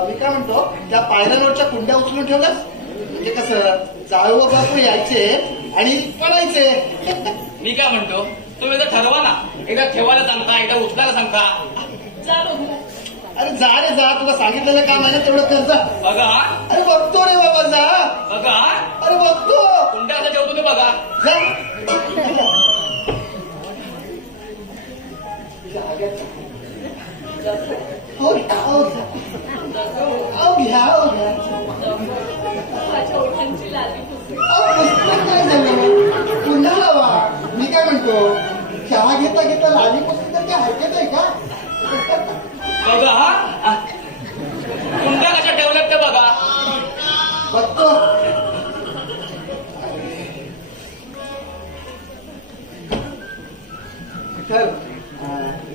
मी काय म्हणतो, त्या पायऱ्यांवरच्या कुंड्या उचलून ठेवल्यास म्हणजे कसं जावं बापू यायचे आणि पळायचे. मी काय म्हणतो, तुम्ही जर ठरवा ना, एकदा ठेवायला सांगता, एकदा उचलायला सांगता. जा बघू. अरे जा रे जा, तुला सांगितलेलं काम आहे ना तेवढं कर जा. बघा. अरे बघतो रे बाबा जा. बघा. अरे बघतो. कुंड्या कसं ठेवतो तुम्ही बघा. जा. हो घ्या हो घ्या. माझ्या ओठांची लाली पुसते. पुस्तक काय झालं, पुन्हा लावा. मी काय म्हणतो, चहा घेता घेता लाली पुस्तक तर काय हरकत आहे का? बघा. कुंड्या कशा ठेवल्यात ते बघा. बघतो.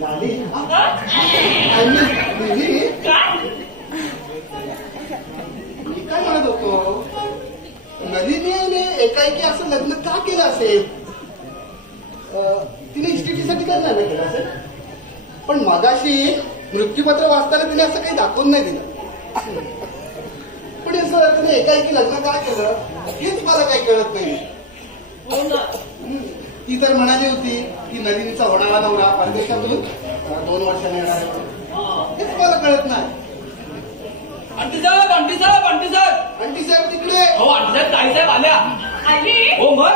लाली मी काय म्हणत होतो, नलिनीने एकाएकी असं लग्न का केलं असेल? तिने इस्टेटीसाठी काय लग्न केलं असेल, पण मगाशी मृत्यूपत्र वाचताना तिने असं काही दाखवून नाही दिलं. पण असं तिने एकाएकी लग्न का केलं हेच मला काही कळत नाही. ती तर म्हणाली होती की नलिनीचा होणारा नवरा परदेशातून 2 वर्षांनी येणार आहे. हेच मला कळत नाही. आंटी साहेब, आंटी साहेब, आंटी साहेब. आंटी साहेब तिकडे. हो आंटी साहेब, ताई साहेब आल्या. आली? हो मग.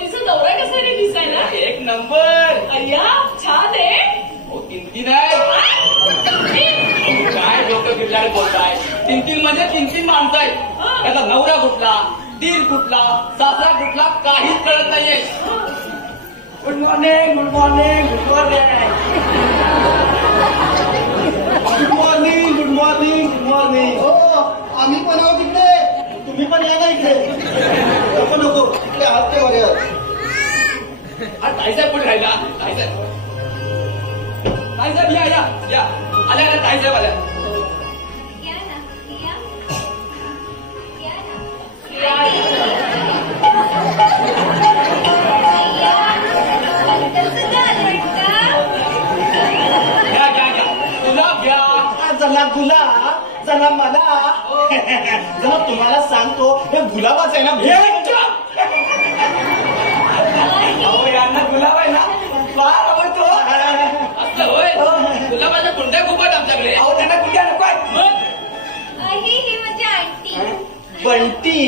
तिचा नवरा कसा रे दिसायला? एक नंबर. अय्या छान आहे. हो 3 आहे. काय गिरणारे बोलताय. 3 म्हणजे 3 माणसं आहेत. त्याचा नवरा कुठला, दीर कुठला, सासरा कुठला काहीच कळत नाहीये. Good morning, good morning, good morning. Good morning, good morning, good morning. हो आम्ही पण आहोत इकडे. तुम्ही पण या ना इथे. नको नको इकडे आहात ते बरे आहात. हा ताईसाहेब कुठे राहिला? ताईसाहेब ताईसाहेब या या आल्या ना ताईसाहेब आल्या. या ना या ना घ्या घ्या घ्या गुलाब घ्या. जला जला मला जरा तुम्हाला सांगतो हे गुलाबाच आहे ना. अहो यांना गुलाब आहे ना फार आवडतो. असं होय गुलाबाच्या कुंड्या खूप आहेत आमच्याकडे. अहो त्यांना कुंड्या नको आहेत. मग ही म्हणजे आंटी. बंटी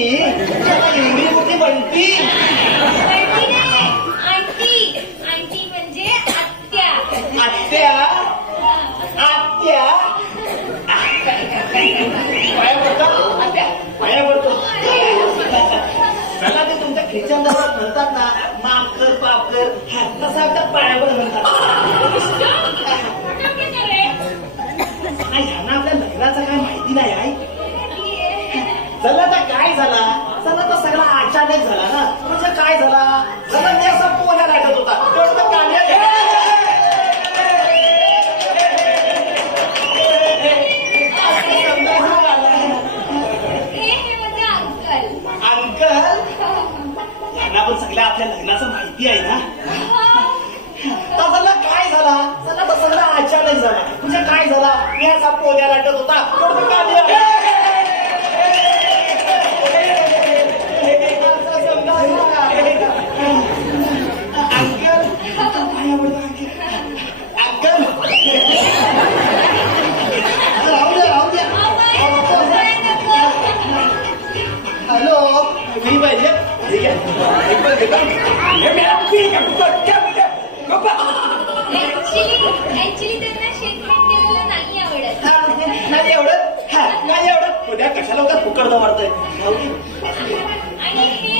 एवढी मोठी बंटी. आंटी नाही आंटी. आंटी म्हणजे आत्या. आत्या आत्या पाया पडतो. आत्या पाया पडतो. मला ते तुमच्या ख्रिश्चन धर्मात म्हणतात ना माफ कर पाप कर तसा एकदा पायावर म्हणतात. ह्यांना आपल्या लग्नाचं काय माहिती नाही आहे. चला तर काय झाला चला तर सगळा अचानक झाला ना. म्हणजे काय झाला चला मी असा पोहण्या लागत होता तेवढं कांद्या अंकल यांना पण सगळ्या आपल्या लग्नाचं माहिती आहे ना. तर चला काय झाला चला तर सगळं अचानक झाला. म्हणजे काय झाला मी असा पोहण्या लागत होता तेवढं कांद्या हॅलो मी पाहिजे ऍक्च्युली त्यांना शेकमेंट केलेलं नाही आवडत. नाही एवढं नाही एवढं उद्या कशाला उद्या फुकट मारतोय. आणि हे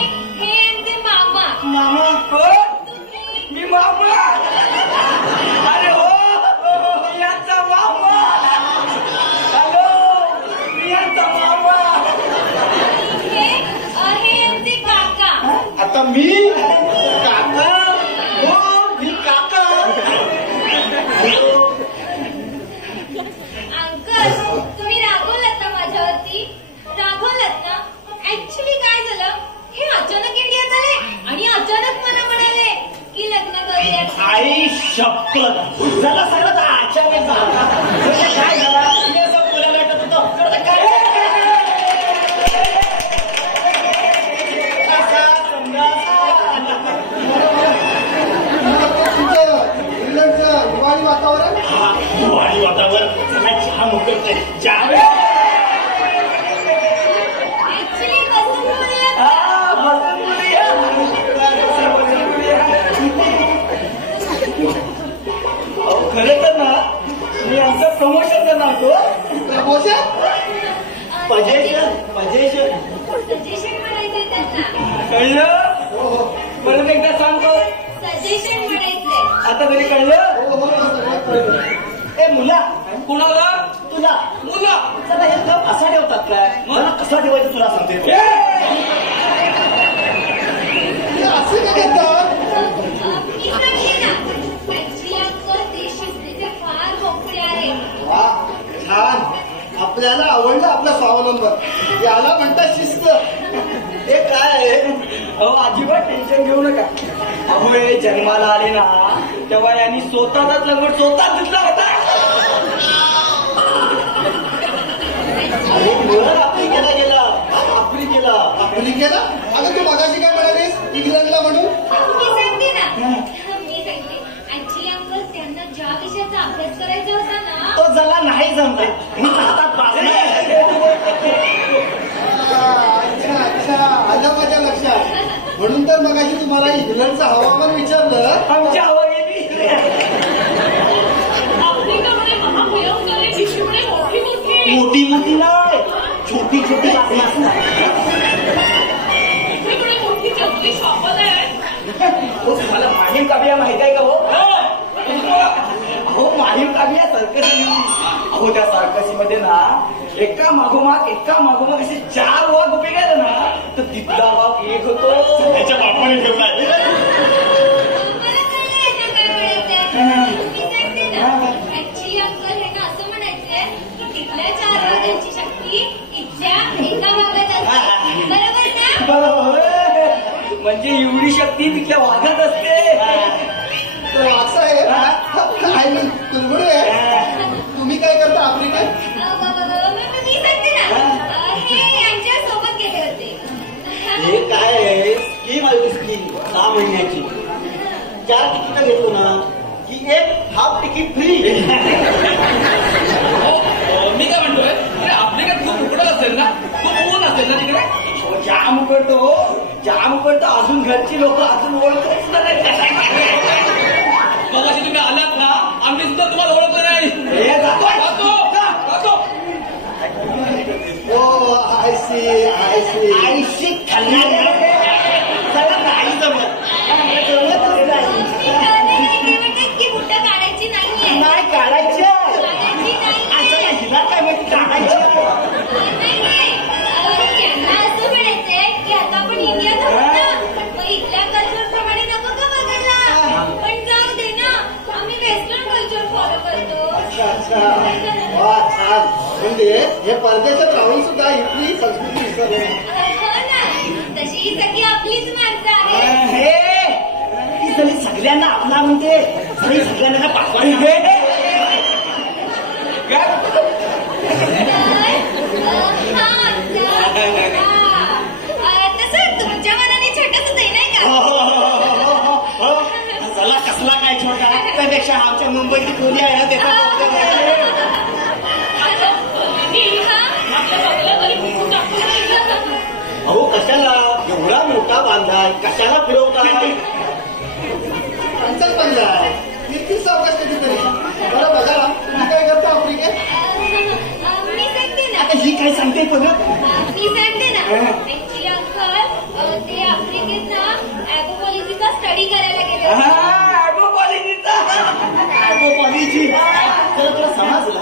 यांचे मामा. मामा मी मामा. अरे हो मी यांचा मामा. हॅलो मी यांचा मामा. हे यांचे काका. आता मी काका हो मी काका. अंकल तुम्ही रागवलात ना माझ्यावरती. रागवलात ना. ऍक्च्युली काय झालं हे अचानक इंडियात आले आणि अचानक मला म्हणाले की लग्न करूयात. आई शपथ झाला सगळं अचानक झाला. म्हणजे काय झाला मी असं बोलायला वाटत होतं तर काय इंग्लंडचं दिवाळी वातावरण. दिवाळी वातावरण सगळ्या छान उकळतंय. ऍक्च्युली बसून बोलूयात. खरं तर ना मी आमचं प्रमोशन करणार होतो. प्रमोशन पजेशन सजेशन म्हणायचंय त्यांना. कळलं हो हो परत एकदा सांगतो. सजेशन म्हणायचंय. आता तरी कळलं. हो हो सगळं कळलं. ए मुला कुणाला? तुला मुला. चला हे कप असा ठेवतात काय मला कसा ठेवायचं तुला सांगते. हे असे का करतात. मी सांगते ना. ऍक्च्युली अंकल ते शिस्तीचे फार मोकळे आहेत. वा छान आपल्याला आवडलं आपलं स्वावलंबन. याला म्हणतात शिस्त. हे काय आहे अहो अजिबात टेन्शन घेऊ नका. अहो हे जन्माला आले ना तेव्हा यांनी स्वतःचाच लंगोट स्वतःच दिसला होता. अरे मुलं आफ्रिकेला गेला. आफ्रिकेला आफ्रिकेला अगं तू मगाशी काय म्हणालीस इंग्लंडला म्हणून. मी सांगते ना. मी सांगते ऍक्च्युली अंकल त्यांना ज्या विषयाचा अभ्यास करायचा होता ना तो जला नाही जमलाय. मी हातात बाजला. अच्छा अच्छा आलं माझ्या लक्षात. म्हणून तर मगाशी तुम्हाला इंग्लंडचं हवामान विचारलं. आमची हवा गेली. आफ्रिकामध्ये महाभयंकर शिशिपणे मोठी मोठी मोठी मोठी नाही, छोटी छोटी बातमी असतात. इथे कुठे मोठी चकली शॉपल आहे. हो तुम्हाला माहीम काव्या माहित आहे का हो? अहो माहीम काव्या सर्कस. अहो त्या सर्कसीमध्ये ना एका मागोमाग असे 4 वाघ उभे गेले ना तर तिथला वाघ एक होतो. त्याच्या बापाने ठेवलाय. मला कळलं याचं काय म्हणायचंय. मी सांगते ना, आजी अंकल हे ना असं म्हणायचे की तिथल्या 4 वाघांची शक्ती इथल्या एका वाघात असते. बरोबर ना? बरोबर. म्हणजे एवढी शक्ती तिथल्या वाघात असते. तर असं आहे काय मी कुलगुरू आहे. तुम्ही काय करता आफ्रिकेत? मी सांगते ना, हे यांच्या सोबत गेले होते. हे काय आहे, स्कीम आहे स्कीम 6 महिन्याची. 4 तिकीट घेतो ना की एक हाफ तिकीट फ्री. मी काय म्हणतोय अरे आपल्याकडे खूप उकडं असेल ना, खूप ऊन असेल ना तिकडे. जाम उकडतो अजून घरची लोक अजून ओळखतच नाही. मगाशी तुम्ही आलात ना आम्ही सुद्धा तुम्हाला ओळखलं नाही. ओ आय सी आईशी खाल्ला चला नाही जमत. ते म्हणतात की बुट्ट काढायची नाहीये. नाही काढायचं. काढायची नाहीये. असं हिला काय माहिती काढायचं. नाहीये. त्यांना असं म्हणायचंय की आता आपण इंडियात आहोत ना, मग इथल्या कल्चर प्रमाणे नको का बघायला. पण जाऊ दे ना, आम्ही वेस्टर्न कल्चर फॉलो करतो. अच्छा वा छान. म्हणजे हे परदेशात राहून सुद्धा इथली संस्कृती विसरली. हो ना, तशी ही सगळी आपलीच माणसं आहेत. हे ती सगळी सगळ्यांना आपला म्हणते, सगळी सगळ्यांना का पाठवायची. तसं तुमच्या मनाने छोटंसंच आहे नाही का? चला कसला काय छोटा, त्यापेक्षा आमच्या मुंबईची खोली आहे ना त्याचा आपल्या बंगला तरी बुकून टाकून. अहो कशाला एवढा मोठा बांधाय, कशाला फिरवताय. अंचल बनला इतकी सावकाश कधीतरी. बरं बघा ना, तुम्ही काय करता आफ्रिकेत? मी सांगते ना, आता ही काय सांगते पण मी सांगते ना. ऍक्च्युली अंकल ते आफ्रिकेत ना ॲग्रो पॉलिसीचा स्टडी करायला गेले होते. कॉलेजी तर तुला समजला.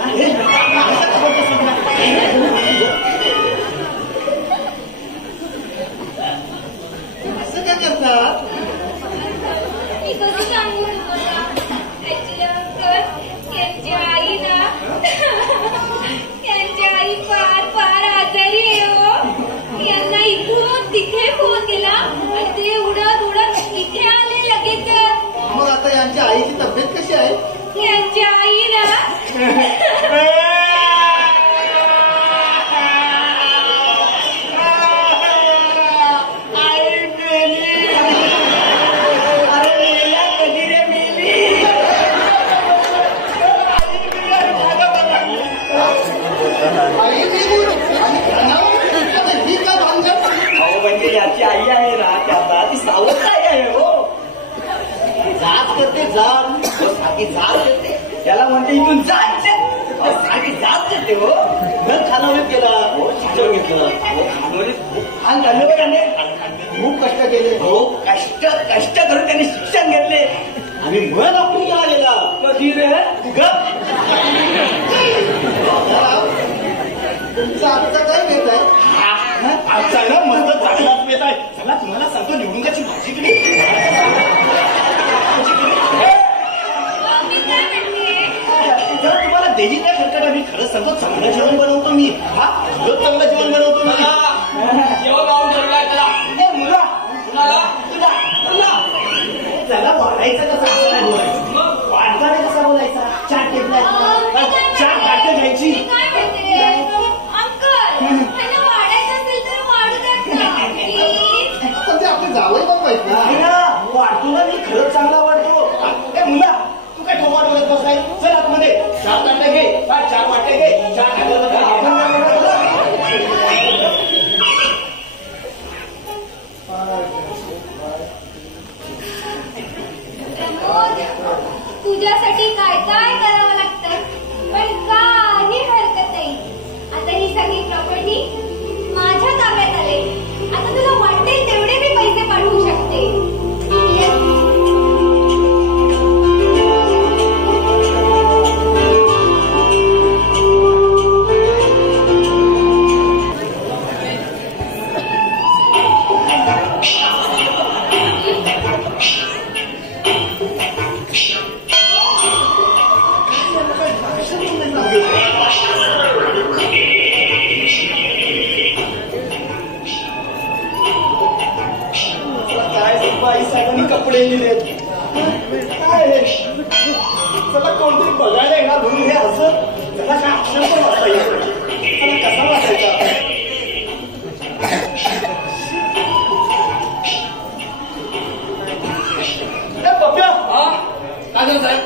असं काय करतात? मी कसं सांगू तुम्हाला. ऍक्च्युली अंकल त्यांची आई ना त्यांची आई फार आजारी आहे हो. यांना इथून तिथे फोन केला आणि ते उडत इथे आले लगेच. मग आता यांच्या आईची तब्येत कशी आहे? यांची आई ना आई गेली आणि खानावर ही का भानगड? अहो म्हणजे याची आई आहे ना त्याचा ती सावध आई आहे हो. जात करते जात, साधी जात करते. त्याला म्हणते इथून जायचं. साधी जात करते हो. घर खानावरीत गेला, शिक्षण घेतलं. आणि झालं बघा ने खूप कष्ट केले. हो कष्ट करून त्यांनी शिक्षण घेतले. आणि मग नोकरी आलेला. कधी रे तुमचा आजचा काय घेत आहे? आजचा ना मस्त चांगलाच येत आहे. चला तुम्हाला सांगतो निवडणुकाची भाजी केली. मी काय म्हणते, जर तुम्हाला देही काय खरकट मी खरं सांगतो चांगलं जेवण बनवतो मी. रोज चांगलं जेवण बनवतो मी. जेव्हा गाऊन ठरलाय त्याला ए मुला कुणाला त्याला वाढायचं कसं असं बोलायचं. मग वाढताना कसा बोलायचा. 4 टेबला मी काय 4 ताटं घ्यायची. मी काय म्हणते अंकल त्यांना मेहंदी देत काय हे चला कोणतरी बघायला येणार म्हणून हे असं त्याला काय अक्षर पण वाचता येईल त्याला कसा वाचायचा पप्प्या काय झालं साहेब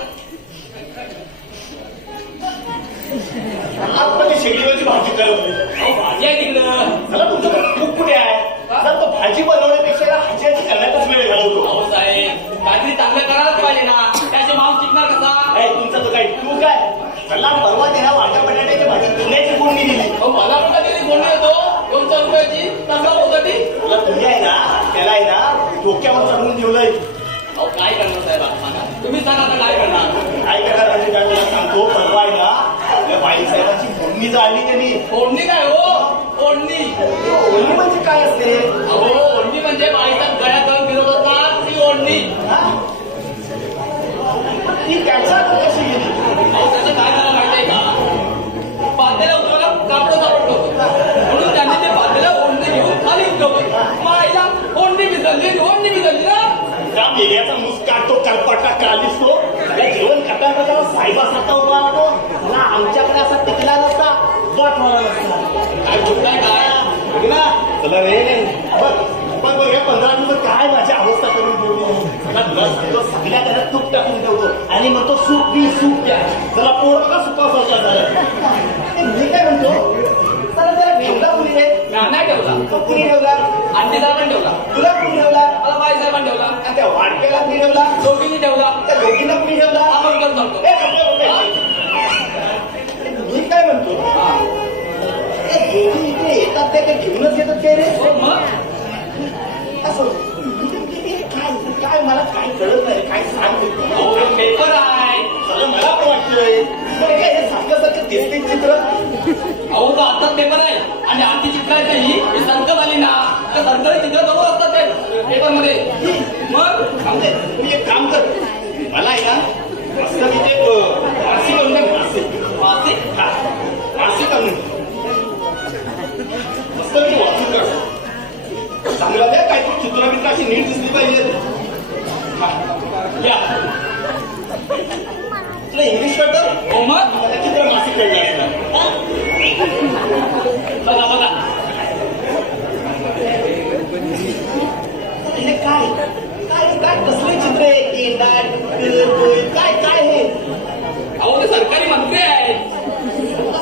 आतमध्ये शेगडीवरची भाजी करत भाजी आहे तिकडं मला तुमचं खूप कुठे आहे जर तो भाजी बनवण्यापेक्षा भाजी करण्यातच वेळ घालवतो अहो साहेब काहीतरी चांगलं करायलाच पाहिजे ना त्याचे माल शिकणार कसा तुमचा तो काय तू काय चला परवा त्याला वाटा बटाट्याची भाजी करण्याची कोणी दिली अहो मला पण कधी कोण येतो 200 रुपयाची चांगला होता ती तुला तुम्ही आहे ना त्याला आहे ना डोक्यावर चढवून ठेवलंय अहो काय करणार साहेब सांगा तुम्ही सांगा आता काय करणार काय करणार म्हणजे काय तुला सांगतो परवा आहे ना आपल्या बाईसाहेबांची फोडणी जाळली त्यांनी फोडणी काय हो फोडणी फोडणी म्हणजे काय असते अहो ओढणी म्हणजे बाईचा गळ्यात घालून फिरवत ना ती ओढणी ती त्याच्या कशी गेली अहो त्याचं काय झालं माहितीये का पातेल्या उतरवला कापड होतो म्हणून त्यांनी ते पातेल्या ओढणी घेऊन खाली उतरवलं बाईला ओढणी विसरली ना त्या मेल्याचा मुस्काट तो चलपटा कालीस तो जेवण खाताना त्याला साहेबासारखा उभा राहतो मला आमच्याकडे असा टिकला नसता वाट मला नसता काय बोलताय काय बघ ना चला रे बघ बघ या 15 दिवस काय माझी अवस्था करून ठेवली मला तुला सांगतो सगळ्या घरात तूप टाकून ठेवतो आणि मग तो सूप पी सूप द्या चला पोट बघा सुपासारखा झाला मी काय म्हणतो चला त्याला ठेवला कुणी रे नाही ठेवला तो कुणी ठेवला आणि पण ठेवला तुला कुणी ठेवला मला बाईसाहेबांनी ठेवला आणि त्या वाडक्याला कुणी ठेवला दोघींनी ठेवला त्या दोघींना कुणी ठेवला आपण करत सांगतो मी काय म्हणतो दोघी इथे येतात त्या काही घेऊनच येतात काय रे मग असं काय मला काय कळत नाही काय सांग पेपर आहे सगळं मला पण वाटतंय काय हे सारखं दिसते चित्र अहो तो आताच पेपर आहे आणि आरती चित्र आहे ही संकट आली ना तर सरकारी चित्र जवळ असतात ते पेपरमध्ये मग तुम्ही एक काम कर मला आहे ना मस्त तिथे मासिक आणून द्या मासिक हा मासिक आणून मस्त मी वाचून काढतो चांगला द्या काय तू चित्रबित्र अशी नीट दिसली पाहिजे या तुला इंग्लिश कळतं हो मग मला चित्र मासिक कळलं बघा बघा हे काय काय काय कसले चित्र आहे काय काय हे अहो ते सरकारी मंत्री आहे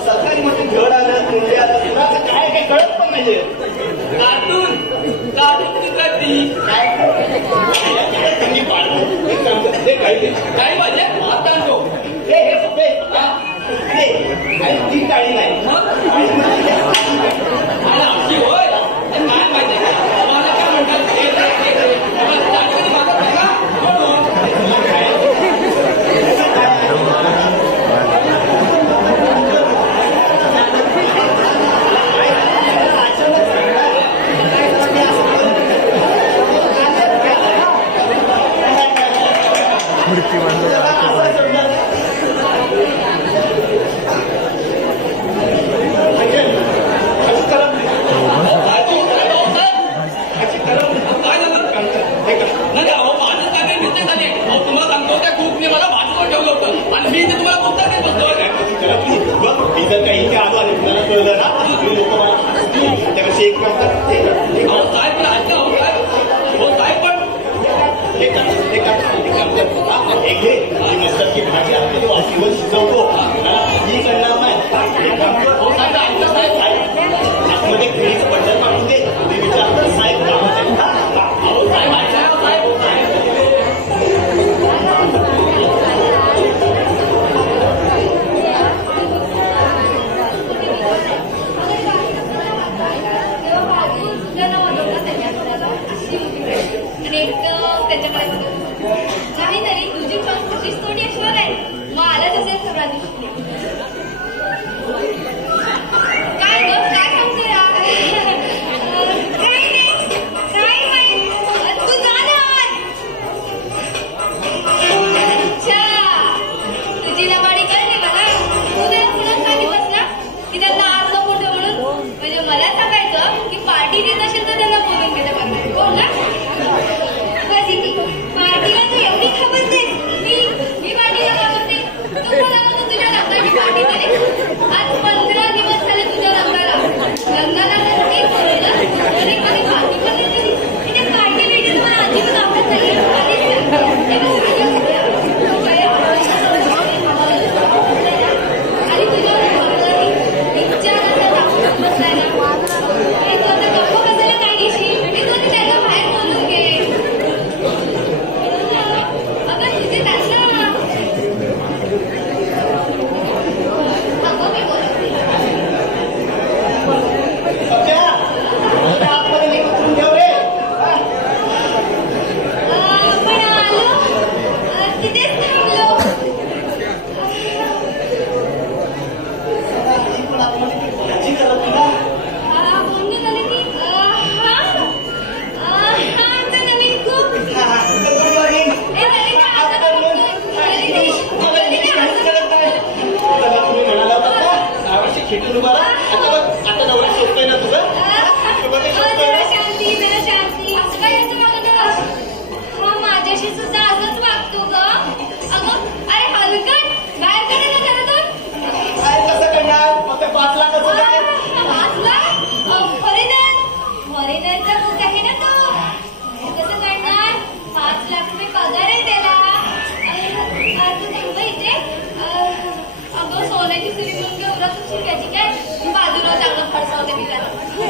सरकारी मध्ये घर आलं तोंडे आलं तुला काय काय कळत पण नाही कार्टून चित्र ती काय त्यांनी पाळलं ते काय पाहिजे आता आणतो हे सोपे ती काळी नाही आणि आमची होय ते काय माहिती मला काय म्हणतात कधी मागत नाही का पार्टी देत असेल तर त्यांना बोलून घेते हो ना बस इथे पार्टी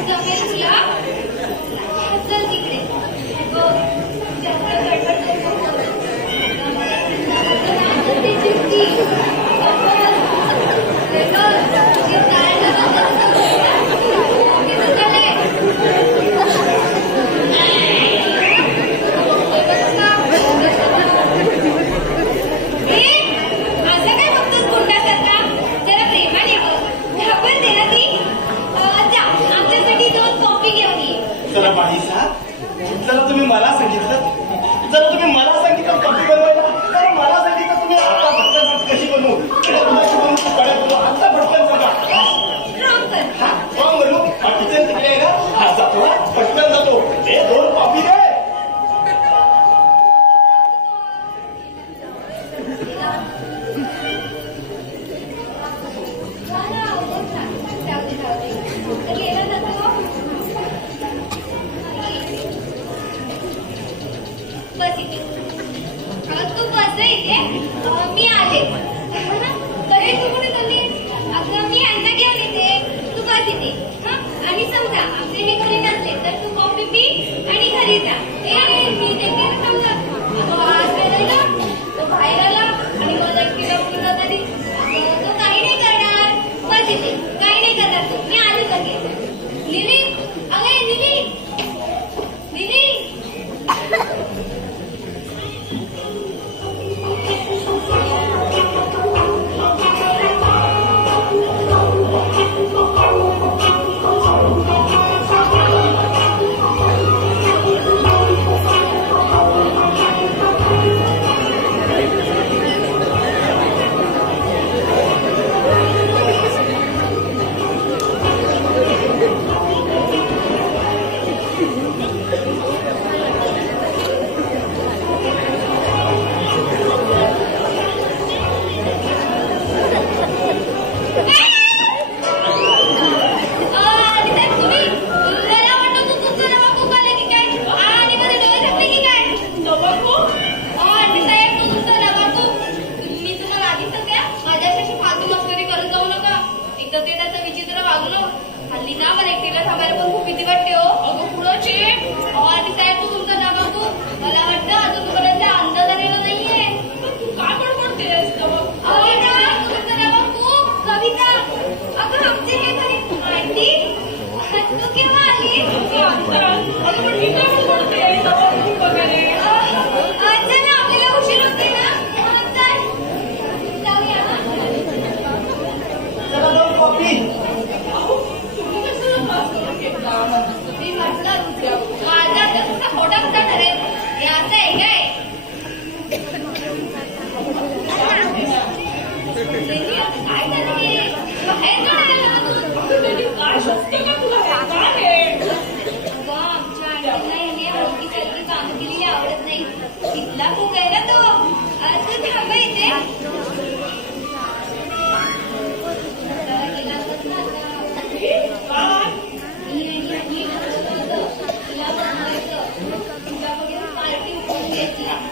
जमेल तुला चल तिकडे जास्त गडबड चला बाईसा, जरा तुम्ही मला सांगितलं कॉफी बनवायला, तर मला सांगितलं तुम्ही आता भटकन कशी बनवू, कुणाशी बनवू, कडे बनवू, आता भटकन सांगा. हा बनवू, किचन तिकडे आहे ना, हा जातो, भटकन जातो. हे 2 कॉफी दे. मी आले बरे तू कुठे चालली अगं मी अन्न घेऊन येते तू बस इथे आणि समजा आमचे हे घरी नसले तर तू कॉफी पी आणि घरी जा मी देते समजा तो बाहेर आला आणि मला एकटीला बोलला तरी तो काही नाही करणार बस इथे काही नाही करणार तू मी आले लगेच लिली अगे लिली लिली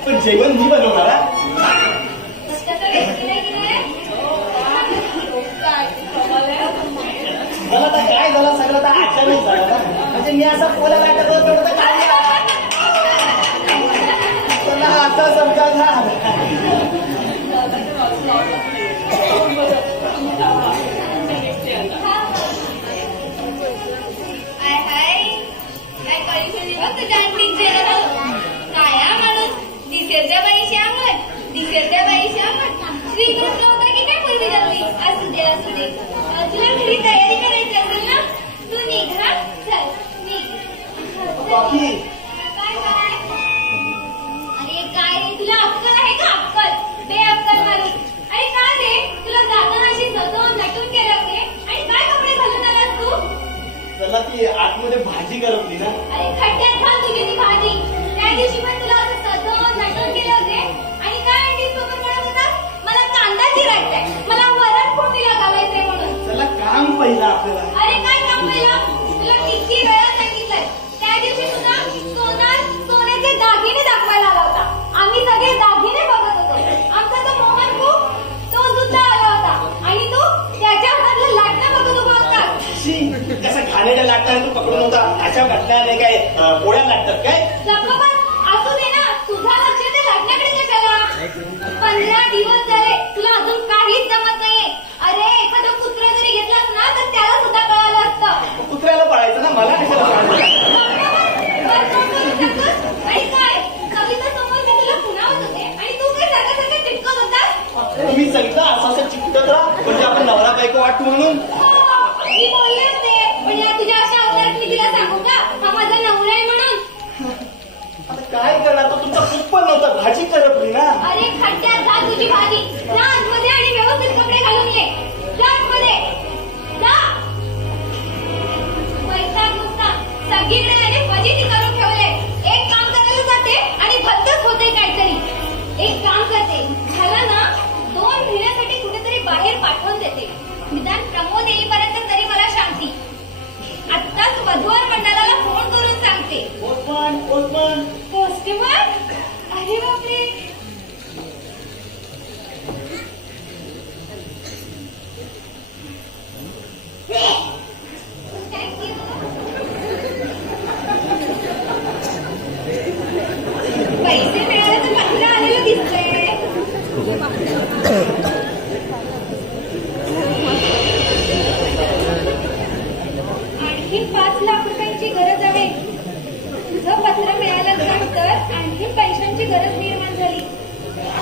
पण जेवण मी बनवणार. मला तर काय झालं सगळं तर अचानक झालं ना, म्हणजे मी असं बोलायला टाकलं तर काय मला आता समजा ना. श्रीकृष्ण होता की काय पूर्वी जावी. असू दे असू दे तुला घरी तयारी करायची असेल ना तू निघा. चल निघ. काय काय अरे काय रे तुला अक्कल आहे का? अक्कल बेअक्कल मारी. अरे काय रे तुला जाताना अशी सजवून नटून केलं होते आणि काय कपडे घालून आलास तू? त्याला ती आतमध्ये भाजी करपली ना. अरे खड्ड्यात घाल तुझी ती भाजी. त्या दिवशी पण तुला असं सजवून नटून केले होते आणि काय आणली सोबत म्हणत होता मला कांदा चिरायचाय, मला वरण फोडणीला घालायचंय म्हणून. त्याला काम पहिलं आपल्याला. अरे काय काम पहिलं? तुला किती वेळा सांगितलंय. त्या दिवशी तुझा सोन्याचे दागिने दाखवायला आला होता. आम्ही सगळे दागिने बघत होतो. आमचा तो मोहन खूप तो सुद्धा आला होता आणि तू त्याच्या हातातलं लाटणं बघत उभा होता. कसं घाणेरडं लाटणार तू पकडून होता अशा घटना नाही काय पोळ्या लाटतात काय असू दे ना, तुझा लक्ष ते लाटण्याकडे कशाला? 15 दिवस झाले तुला अजून काहीच जमत नाहीये. अरे एखादा कुत्रा जरी घेतलास ना तर त्याला सुद्धा कळालं असतं. कुत्र्याला पळायचं ना, मला कशाला पळायचं? आणि काय कविता समोर मी तुला खुणावत होते आणि तू काय सारखं सारखं चिटकत होता. मी सगळं असं चिकटत राहा म्हणजे आपण नवरा बायको वाटतो म्हणून. मी बोलले होते पण या तुझ्या अशा अवतारात मी तिला सांगू का हा माझा नवरा आहे म्हणून? आता काय करणार, तो तुमचा खूप पण नव्हता, भाजी करपली ना. अरे खड्ड्यात जा तुझी भाजी, जा आतमध्ये आणि व्यवस्थित कपडे घालून ये. जा आतमध्ये जा. पैसा नुसता सगळीकडे त्याने फजिती करून ठेवले. एक काम करायला जाते आणि भद्दच होते काहीतरी. एक काम करते, झाला ना 2 महिन्यासाठी कुठेतरी बाहेर पाठवून देते. निदान प्रमोद येईपर्यंत तरी मला शांती. आत्ताच मधुवर मंडळाला फोन करून सांगते. Postman postman? अरे बापरे. थँक्यू. पैसे मिळाले तर पत्र आलेलं दिसतंय. आणखी 5 लाख रुपयांची गरज आहे. तुझं पत्र मिळाल्यानंतर आणखी पैशांची गरज निर्माण झाली.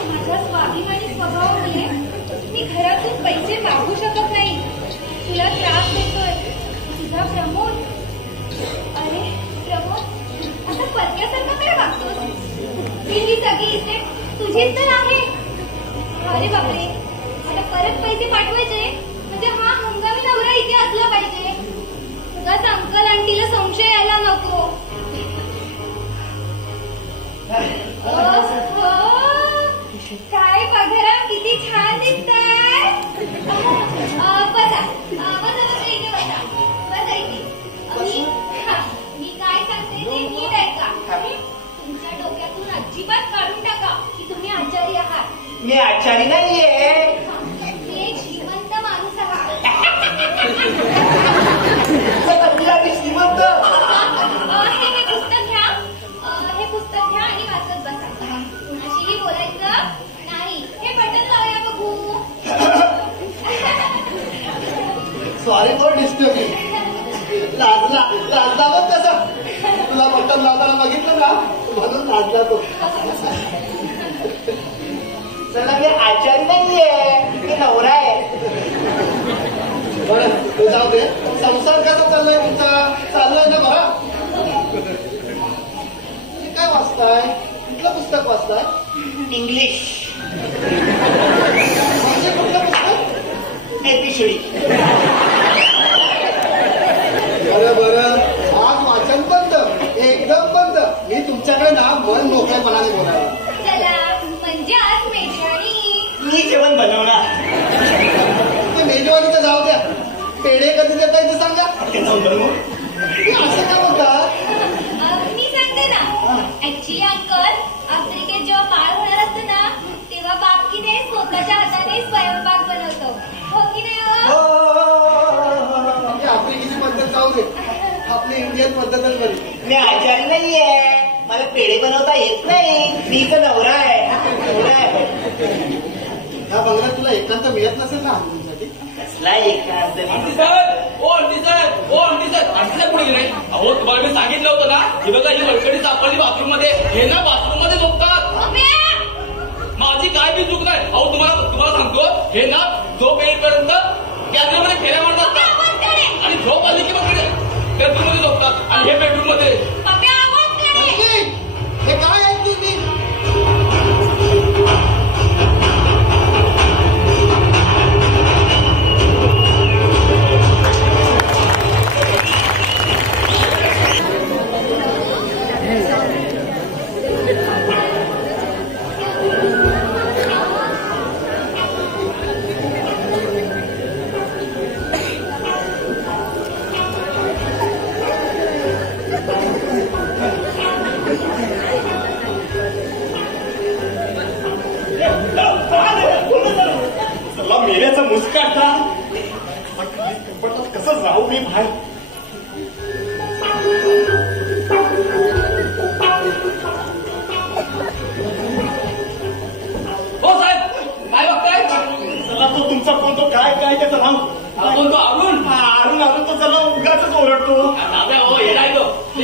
माझ्या स्वाभिमानी स्वभावामुळे मी घरातून पैसे मागू शकत नाही. तुला त्रास देतोय तुझा प्रमोद. अरे प्रमोद, आता परक्यासारखं काय वागतोस? ही सगळी इथे तुझीच तर आहे. अरे बापरे, मला परत पैसे पाठवायचे म्हणजे हा हंगामी नवरा इथे असला पाहिजे. उगाच अंकल आंटीला संशय यायला नको. काय बघा किती छान दिसतंय. बसा इथे बसा. बसा इथे. मी काय सांगते ते नीट ऐका. तुमच्या डोक्यातून अजिबात काढून टाका की तुम्ही आचारी आहात. मी आचारी नाहीये. मी एक श्रीमंत माणूस आहात. श्रीमंत. हे पुस्तक घ्या. हे पुस्तक घ्या आणि वाचत बसा. कुणाशीही बोलायचं नाही. हे बटन लावूया बघू. Sorry for disturbing. लाजला बघ तसा. तुला बटन लावताना बघितलं ना म्हणून लाजला तो. चला मी आचारी नाहीये, मी नवरा आहे. बरं ते जाऊ दे. संसार कसा चाललाय तुमचा? चाललाय ना बघा. काय वाचताय? कुठलं पुस्तक वाचताय? इंग्लिश. म्हणजे कुठलं पुस्तक? एपिसोडी. बरं आज वाचन बंद, एकदम बंद. मी तुमच्याकडे ना मन मोकळेपणाने बोलायला. चला म्हणजे आज मेजवानी. मी जेवण बनवणार. ते मेजवानीचं जाऊ द्या. पेढे कधी देता येते सांगा. जाऊन बनवू. असं का बोलता? मी सांगते ना. ऍक्च्युली अंकल, आफ्रिकेत जेव्हा बाळ होणार असतं ना तेव्हा बाप की नाही स्वतःच्या हाताने स्वयंपाक बनवतो. हो की नाही? आफ्रिकेची पद्धत जाऊ दे. आपली इंडियन पद्धतच बरी. मी आचारी नाहीये, मला पेढे बनवता येत नाही. मी तर नवरा आहे. ह्या बंगल्यात तुला एकांत मिळत नसेल ना आनंदीसाठी? कसला एकांत? असल्या कुठे गेले? अहो तुम्हाला मी सांगितलं होतं ना, ही बघा ही वळकडी सापडली बाथरूम मध्ये. हे ना बाथरूम मध्ये झोपतात. माझी काय बी चूक नाही. अहो तुम्हाला सांगतो, हे ना झोप येईपर्यंत गॅलरीमध्ये फेऱ्या मारतात आणि झोप आली की मग बेडरूम मध्ये झोपतात. आणि हे बेडरूम मध्ये हे काय आहे तुम्ही? मेल्याचा मुस्काट ना. कसं जाऊ मी बाहेर?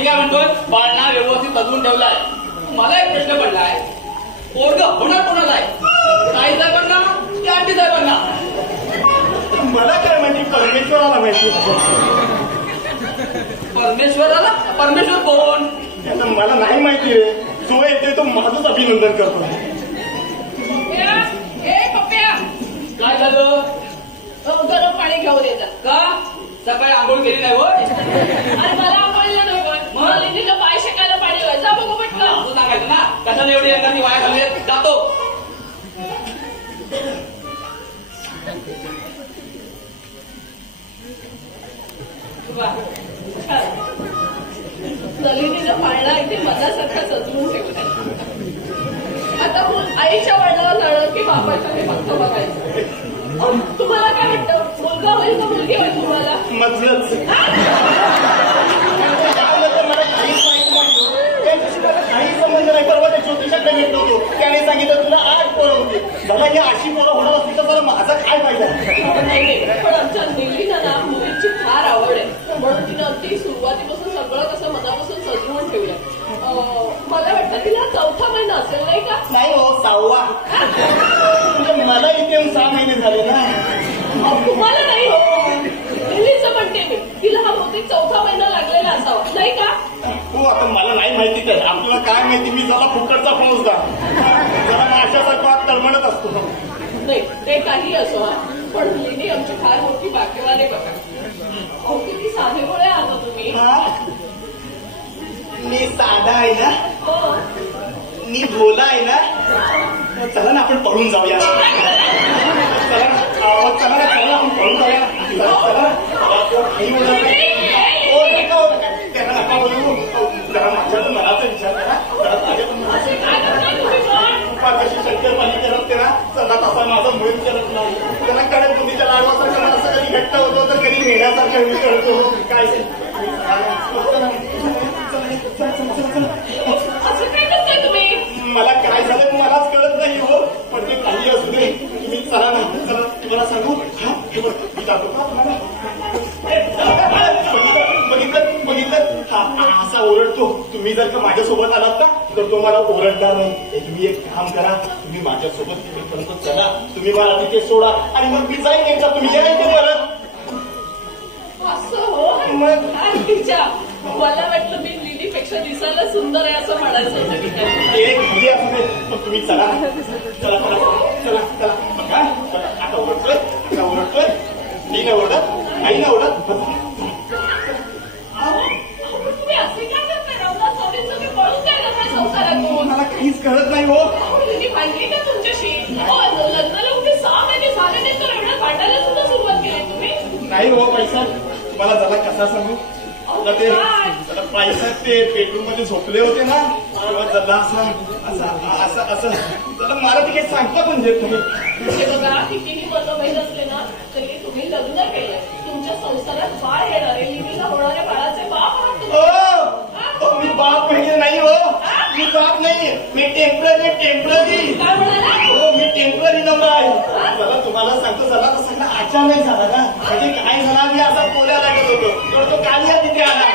मी काय म्हणतोय, बाळना व्यवस्थित सजवून ठेवलाय. मला एक प्रश्न पडलाय, पोरग होणार कोणाला आहे? ताई साहेबांना की आंटी साहेबांना? मला काय माहिती, परमेश्वराला माहिती. परमेश्वराला? परमेश्वर कोण? आता मला नाही माहिती रे. जो येते तो माझंच अभिनंदन करतो. पप्प्या काय झालं? गरम पाणी घेऊन येतात. का? सकाळी आंघोळ केली नाही होय? अरे मला आंघोळीला नाही पण मला लिलीला पाय शेकायला पाणी व्हायचं. जा बघू म्हटलं. तू सांगायचं ना, कशाला एवढी एखादी वाया घालून जातो. नलिनीला पाळणा इथे मनासारखा सजवून ठेवलाय. आता आईच्या वडिलांना जाणं की बापाच्या हे फक्त बघायचं. तुम्हाला काय वाटतं, मुलगा होईल का मुलगी होईल तुम्हाला? मजलच मला काहीच माहिती नाही. त्या दिवशी मला काही संबंध नाही. परवा त्या ज्योतिषाकडे भेटलो होतो. त्याने सांगितलं तुला 8 पोरं होती. दादा ही अशी पोरं होणार असली तर मला माझा काय फायदा? नाही, पण आमच्या निलीला ना मुलीची फार आवड आहे, म्हणून तिनं अगदी सुरुवातीपासून सगळं कसं मनापासून सजवून ठेवलंय. मला वाटतं तिला 4था महिना असेल नाही का? नाही हो, 6वा. म्हणजे मला इथे येऊन 6 महिने झाले ना. तुम्हाला नाही हो, निलीचं म्हणते मी. तिला हा बहुतेक 4था महिना लागलेला असावा नाही का? हो, आता मला नाही माहिती तर आपल्याला काय माहिती. मी जरा फुकटचा फौजदार, जरा माशासारखा तळमळत असतो. नाही, ते काही असो, पण लिली आमची फार मोठी भाग्यवान आहे बघा. अहो किती साधे गोळे आहात तुम्ही. मी साधा आहे ना, हो. मी भोला आहे ना. चला ना आपण पळून जाऊया. चला ना आपण पळून जाऊया. त्यांना नका बोलू. जरा माझ्या मनाचा विचार करा. कशी शंकरपाली करत ते ना, चला तसा माझा मुळीच करत नाही. त्यांना कळत बुद्धीच्या लाडवासारखं असं कधी घट्ट होतो तर कधी घेण्यासारखं मी करतो. काय असं काय करताय तुम्ही? मला काय झालं मलाच कळत नाही हो. पण ते काही असू दे, तुम्ही चला ना. चला तुम्हाला सांगू, मी जातो का? बघितलं असा ओरडतो. तुम्ही जर का माझ्यासोबत आलात ना तर तो मला ओरडणार नाही. तुम्ही एक काम करा, तुम्ही माझ्यासोबत तिथेपर्यंत चला. तुम्ही मला तिथे सोडा आणि मग मी जाईन एकदा. तुम्ही या इथे परत. असं हो, मग तिच्या मला वाटलं मी लिलीपेक्षा दिसायला सुंदर आहे असं म्हणायचं होतं की काय. एक मुली असू दे, पण तुम्ही चला. चला चला चला चला. आता ओरडतोय, आता ओरडतोय. मी नाही ओरडत, आई नाही ओरडत. तुम्ही असे काय करताय? रवनाथ सोडून तुम्ही पळून काय करताय संसारातून? मला काहीच कळत नाही हो. लिली भांडली का तुमच्याशी? लग्नाला कुठे 6 महिने झाले नाही तर एवढ्या भांडायला सुद्धा सुरुवात केली तुम्ही? नाही हो पैसा. मला जरा कसा सांगू, ते पैसा ते बेडरूम मध्ये झोपले होते ना, तेव्हा जरा असं त्याला मला तिथे सांगता पण देत तुम्ही. हे बघा, कितीही मतभेद असले ना तरी तुम्ही लग्न केलं. तुमच्या संसारात बाळ येणार आहे. लिलीला होणाऱ्या बाळाचे बाप आहात तुम्ही. मी बाप म्हणजे नाही हो. मी बाप नाही, मी टेम्पररी. काय म्हणाला? हो, मी टेम्पररी नवरा आहे. मला तुम्हाला सांगतो, चला सगळं अचानक झाला ना. म्हणजे काय झाला, मी असा पोऱ्या लागत होतो, तो कालिया तिथे आला.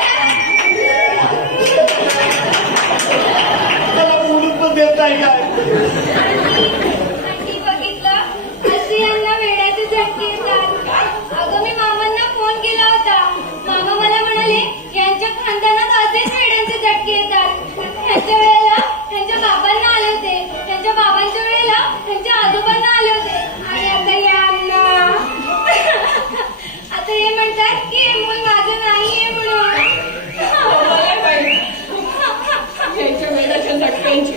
मला बोलून पण देत नाही काय. आंटी बघितलं, अशी यांना वेड्याचे झटके येतात. अगं मी मामांना फोन केला होता. मामा मला म्हणाले यांच्या खानदानात असेच वेड्यांचे झटके येतात. त्यांच्या वेळेला त्यांच्या बाबांना आले होते, त्यांच्या बाबांच्या वेळेला त्यांच्या आजोबांना आले होते आणि आता यांना आता हे म्हणतात की हे मूल माझं नाहीये म्हणून. यांच्या वेळाच्या झटक्यांची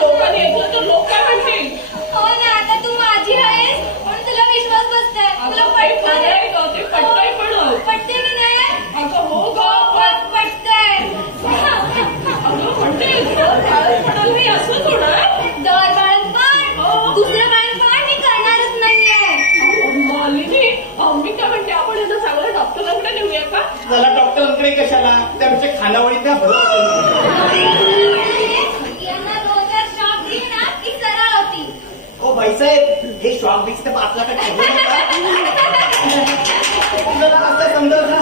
लोकांनी ऐकलं तर लोक काय म्हणतील? हो ना, आता तू माझी आहेस म्हणून तुला विश्वास बसताय. तुला पटतं नाही? ते पटतंय पण पटते की नाही? अगं हो ग, पटतंय. अगं म्हणते म्हणाल मी असंच होणार. दर बाळपण दुसरं बाळपण मी करणारच नाहीये. मालिनी, मी काय म्हणते आपण यांना चांगल्या डॉक्टरांकडे नेऊया का? मला डॉक्टरांकडे कशाला, त्यापेक्षा खानावळीत त्या यांना 2-4 शॉक दिली ना की सरळ होती. हो भाईसाहेब, हे शॉक बिक्स तर 5 लाखात ठेवलं असं समजत ना.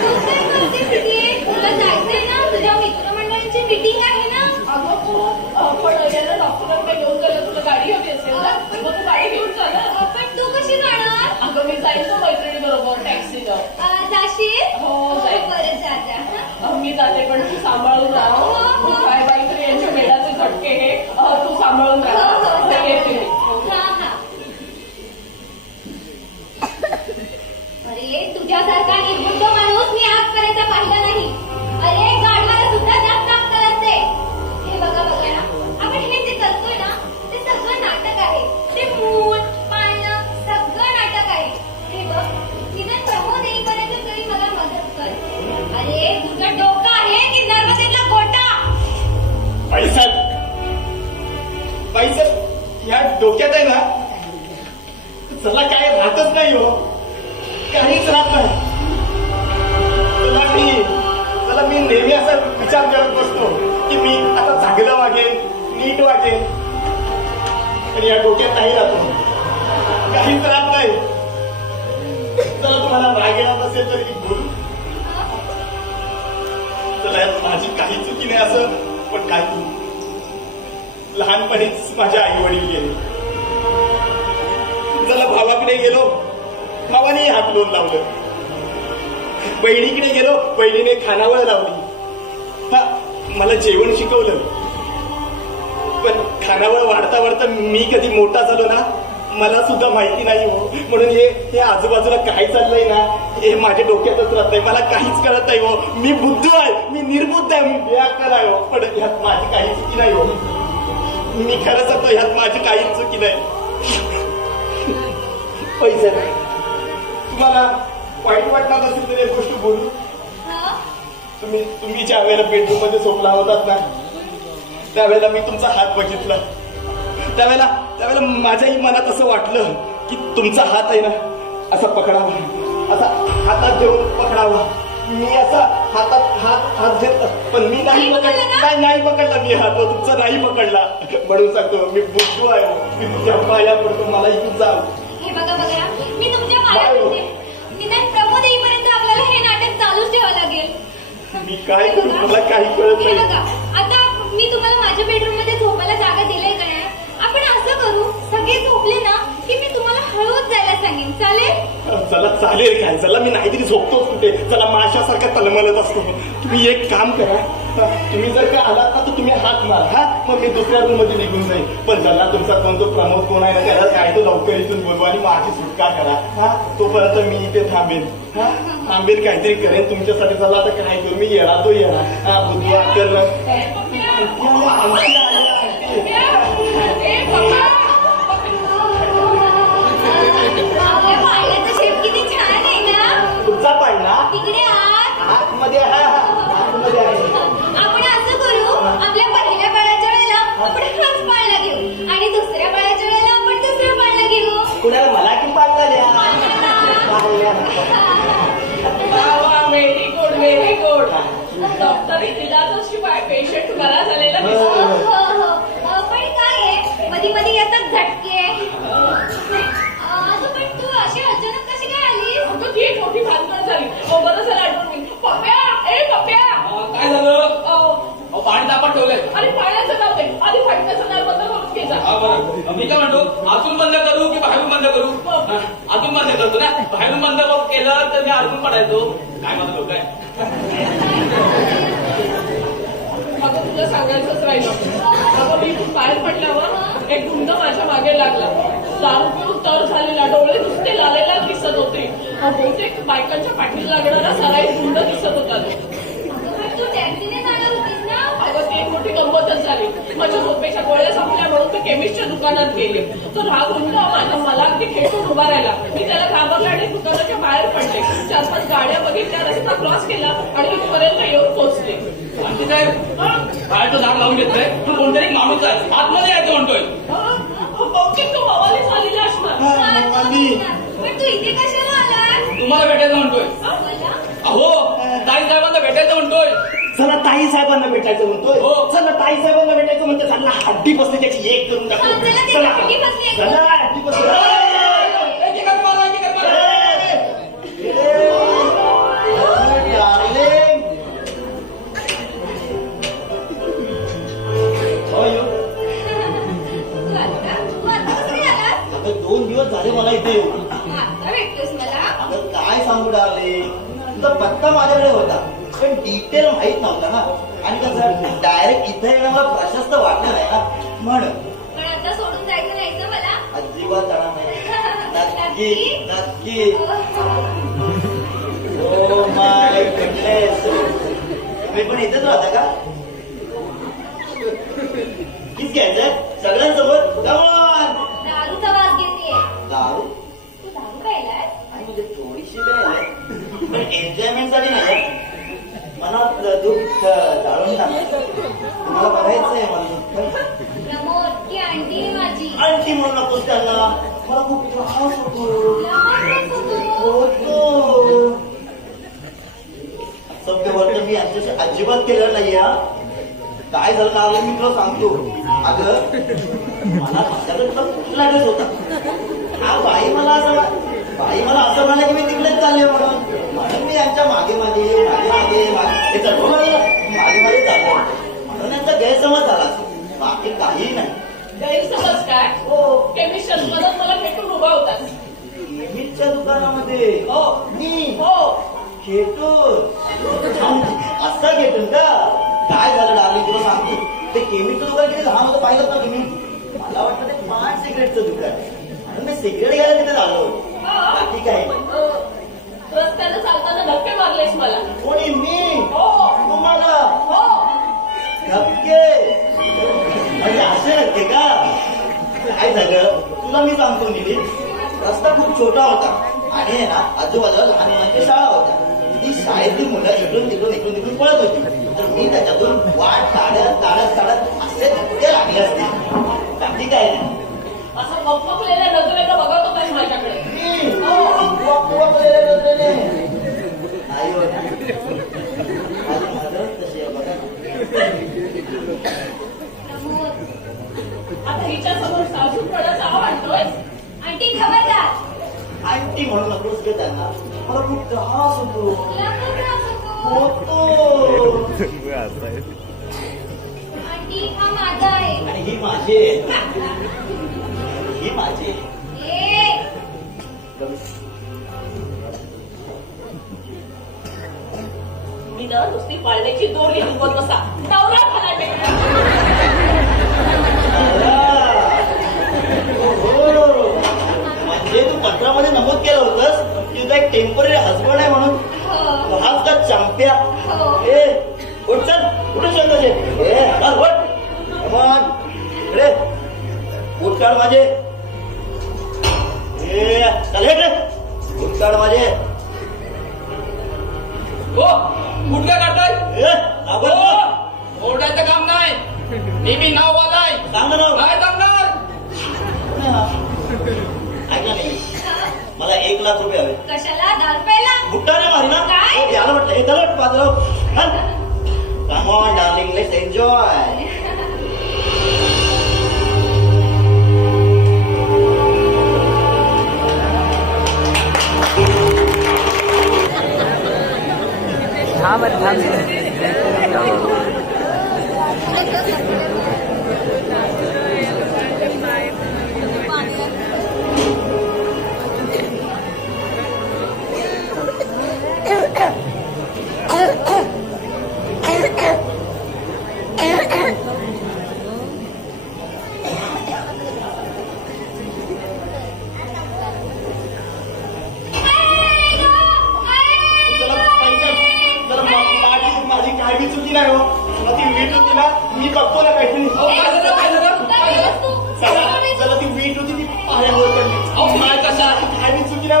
दुसरी कोणती स्थिती तुला काय घेऊन जायला तुला गाडी हवी असेल ना मग तू गाडी घेऊन जा ना. पण तू कशी जाणार? अगं मी जाईल तो मैत्रिणी बरोबर टॅक्सीनं. जाशील? हो जाईल. बरं जा जा. मी जाते पण तू सांभाळून राहा. काय बाई तरी यांच्या मेळाचे झटके हे तू सांभाळून राहा. येते मी. हा हा. अरे तुझ्यासारखा निर्बुद्ध माणूस मी आजपर्यंत पाहिला नाही. अरे गाडवाला सुद्धा जास्त अक्कल असते. हे बघा बघा ना, आपण हे जे करतोय ना ते सगळं नाटक आहे. ते मूल पाळणं सगळं नाटक आहे. हे बघ निदान प्रमोद येईपर्यंत तरी मला मदत कर. अरे तुझं डोकं आहे की नर्मदेतला गोटा? बाईसाहेब या डोक्यात आहे ना चला काय राहतच नाही हो. काहीच राहत नाही. चला मी नेहमी असा विचार करत बसतो की मी आता चांगलं वागेन नीट वागेन पण या डोक्यात नाही राहतो. काहीच राहत नाही. चला तुम्हाला राग येणार नसेल तरी बोलू. चला यात माझी काही चुकी नाही असं पण काय तू लहानपणीच माझे आई वडील गेले. चला भावाकडे गेलो भावाने हात लोन लावलं. बहिणीकडे गेलो बहिणीने खानावळ लावली. हा मला जेवण शिकवलं पण खानावळ वाढता वाढता मी कधी मोठा झालो ना मला सुद्धा माहिती नाही हो. म्हणून हे आजूबाजूला काय चाललंय ना हे माझ्या डोक्यातच राहत नाही. मला काहीच कळत नाही हो. मी बुद्ध आहे मी निर्बुद्ध आहे मी बेअक्कल आहे हो. पण ह्यात माझी काही चुकी नाही हो. मी खरंच सांगतो ह्यात माझी काहीच चुकी नाही. पैसे तुम्हाला वाईट वाटणार नसेल तर एक गोष्ट बोलू. तुम्ही ज्या वेळेला बेडरूम मध्ये झोपला होतात ना त्यावेळेला मी तुमचा हात बघितला. त्यावेळेला माझ्याही मनात असं वाटलं की तुमचा हात आहे ना असा पकडावा असा हातात देऊन पकडावा. मी असा हात घेतला पण मी नाही पकडला. मी हात तुमचा नाही पकडला. म्हणून सांगतो मी बुद्धू आहे. मी तुझ्या पाया पडतो मला इथून जाऊ. हे बघा बघा मी तुमच्या पाया पडते. निदान प्रमोद येईपर्यंत आपल्याला हे नाटक चालूच ठेवावं लागेल. मी काय करू मला काही कळत हे नाही. बघा आता मी तुम्हाला माझ्या बेडरूम मध्ये झोपायला जागा दिलाय का नाही? आपण असं करू सगळे झोपले ना की मी तुम्हाला हळूच जायला सांगेन. चालेल? चला चालेल काय. चला मी नाहीतरी झोपतोच कुठे. चला माशासारखा तलमलत असतो. तुम्ही एक काम करा तुम्ही जर का आलात ना तर तुम्ही हात मार. हा मग मी दुसऱ्या रूम मध्ये निघून जाईल. पण ज्याला तुमचा कोण तो प्रमोद कोण आहे ना त्याला काय तो लवकर इथून बोलवा आणि माझी सुटका करा. हा तोपर्यंत मी इथे थांबेन. हा थांबेन काहीतरी करेन तुमच्यासाठी. चला आता काय करू मी येणार तो येणार. हा बुद्धू अक्कल आपल्या पाळण्याचं शेप किती छान आहे ना. तुमचा पाळणा तिकडे आतमध्ये आतमध्ये आहे. आपण असं करू आपल्या पहिल्या बाळाच्या वेळेला आपण हाच पाळणा घेऊ आणि दुसऱ्या बाळाच्या वेळेला आपण दुसऱ्या पाळणा घेऊ. कुणाला मला की पाळणा द्या. Very good very good. डॉक्टरी इलाजाशिवाय पेशंट बरा झालेला हो पण काय आहे मध्ये मध्ये येतात झटके. पण तू अशी अचानक कशी काय आली? अगं ती एक मोठी भानगड झाली. बरं झालं आठवण मी. पप्प्या ए पप्प्या काय झालं? पाणी तापत ठेवलंय. अरे पाण्याचं नाव दे आधी फाटण्याचं नाव बंद करून घे जा. बरं मी काय म्हणतो आतून बंद करू की बाहेरून बंद करू? आतून बंद करतो ना. बाहेरून बंद केलं तर मी आतून पडायचो. काय माझं लोक आहे. अगं तुला सांगायचंच राहिलं. अगं मी बाहेर पडल्यावर एक गुंड माझ्या मागे लागला. दारू पिऊन तर झालेला डोळे नुसते लालेला दिसत होते. बहुतेक बायकांच्या पाठीत लागणारा सराई गुंड दिसत होता. तू टॅक्सीने जाणार होतीस ना? अगं ती एक मोठी गंमतच झाली. माझ्या झोपेच्या गोळ्या संपल्या म्हणून ते केमिस्टच्या दुकानात गेले. तर हा गुंड मला अगदी खेळून उभा राहिला. मी त्याला घाबरला आणि दुकानाच्या बाहेर पडले. 4-5 गाड्या बघितल्या रस्ता क्रॉस केला आणि इथपर्यंत येऊन पोहोचले. आणखी साहेब बाहेरचं झाड लावून घेतलंय. तू कोणतरी माणूस आहे आतमध्ये यायचं म्हणतोय. बहुतेक तो मवाली झालेला असणार. पण तू इथे कशाला आलास? तुम्हाला भेटायचं म्हणतोय. मला? अहो ताई साहेबांना भेटायचं म्हणतोय. चला ताई साहेबांना भेटायचं म्हणतोय. हो. चला ताई साहेबांना भेटायचं म्हणतोय. चला हड्डी बसली त्याची एक करून टाकू. चला हड्डी बसली. चला हड्डी बसली. तुझा पत्ता माझ्याकडे होता पण डिटेल माहित नव्हता ना. आणि कसं डायरेक्ट इथे येणं मला प्रशस्त वाटलं नाही ना म्हणून. पण आता सोडून जायचं नाही ना मला. अजिबात जाणार नाही. नक्की नक्की. Oh my goodness. तुम्ही पण इथेच राहता का? किती घ्यायचंय सगळ्यांसोबत? कमॉन. दारूचा वास घेतेय. दारू? तू दारू प्यायलाय? आणि म्हणजे थोडीशी काय पण एन्जॉयमेंट साठी नाही. मनात दुःख जाळून टाकायचं. तुम्हाला बघायचंय मला. प्रमोद, ती आंटी माझी. आणखी म्हणू नकोस त्यांना. मला खूप त्रास होतो. सभ्यवर्तन मी यांच्याशी अजिबात केलं नाही. काय झालं ना मी तुला सांगतो. अगं मला माझ्याकडे कुठला ड्रेस होता. हा बाई मला असं म्हणाला की मी तिकडेच चालले म्हणून मी यांच्या मागे हे चढवून मागे चाललो म्हणून यांचा गैरसमज झाला. बाकी काही नाही. गैरसमज काय? हो केमिस्टर मला भेटून उभा होता केमिस्टच्या दुकानामध्ये. हो मी हो खेटून असं घेतून का? काय झालं डार्लिंग तुला सांगतो. ते केमिकल दुकान किती लहान होतं पाहिलं ना तुम्ही. मला वाटतं ते 5 सिगरेटचं दुकान म्हणून मी सिगरेट घ्यायला तिथे झालो. बाकी काय रस्त्यानं चालताना धक्के मारलेस मला. कोणी? मी? हो तुम्हाला? हो. धक्के म्हणजे असे धक्के का? काय झालं तुला मी सांगतो निधी. रस्ता खूप छोटा होता आणि ना आजूबाजूला लहान मुलांची शाळा होत्या. ती शाळेतली मुलं इकडून तिकडून पळत होती. तर मी त्याच्यातून वाट काढत असे धक्के लागले असते. बाकी काय नाही. असं पकपकलेल्या नजरेनं बघत होता माझ्याकडे. नाही होत. माझी मदत तशी आहे बघा. प्रमोद, आता हिच्या समोर सासून पडायचा आवडतोय. आंटी खबरदार. आंटी म्हणून नकोस गे त्यांना. मला खूप त्रास होतो. तुला खूप त्रास होतो. आंटी हा माझा आहे. आणि ही माझी आहे. ही माझी आहे. मी ना नुसती पाळण्याची दोरी हलवत बसा. नवरा झाला म्हणजे तू पत्रामध्ये नमूद केलं होतंस की तुझा एक टेम्पररी हसबंड आहे म्हणून. हाच का चंप्या. उठ चल कुठे शोधायचे. रे उठ काढ माझे. चल हे उठ काढ माझे. हो कुठे काढताय? ओरडायचं काम नाही. नेहमी नाव वाजाय. सांग ना. काय सांगणार? ऐकलं नाही. मला 1 लाख रुपये हवे. कशाला? दारू प्यायला? बुट्टाने मारी ना. काय? याला म्हटलं हे चल बाजूला. Come on, darling, let's enjoy. माझी काय बी चुकी नाही हो. ती वीट होती ना मी बघतो ना काहीतरी. चला ती वीट होती ती पाण्यावर पडली. काय कशा काय बी चुकी नाही.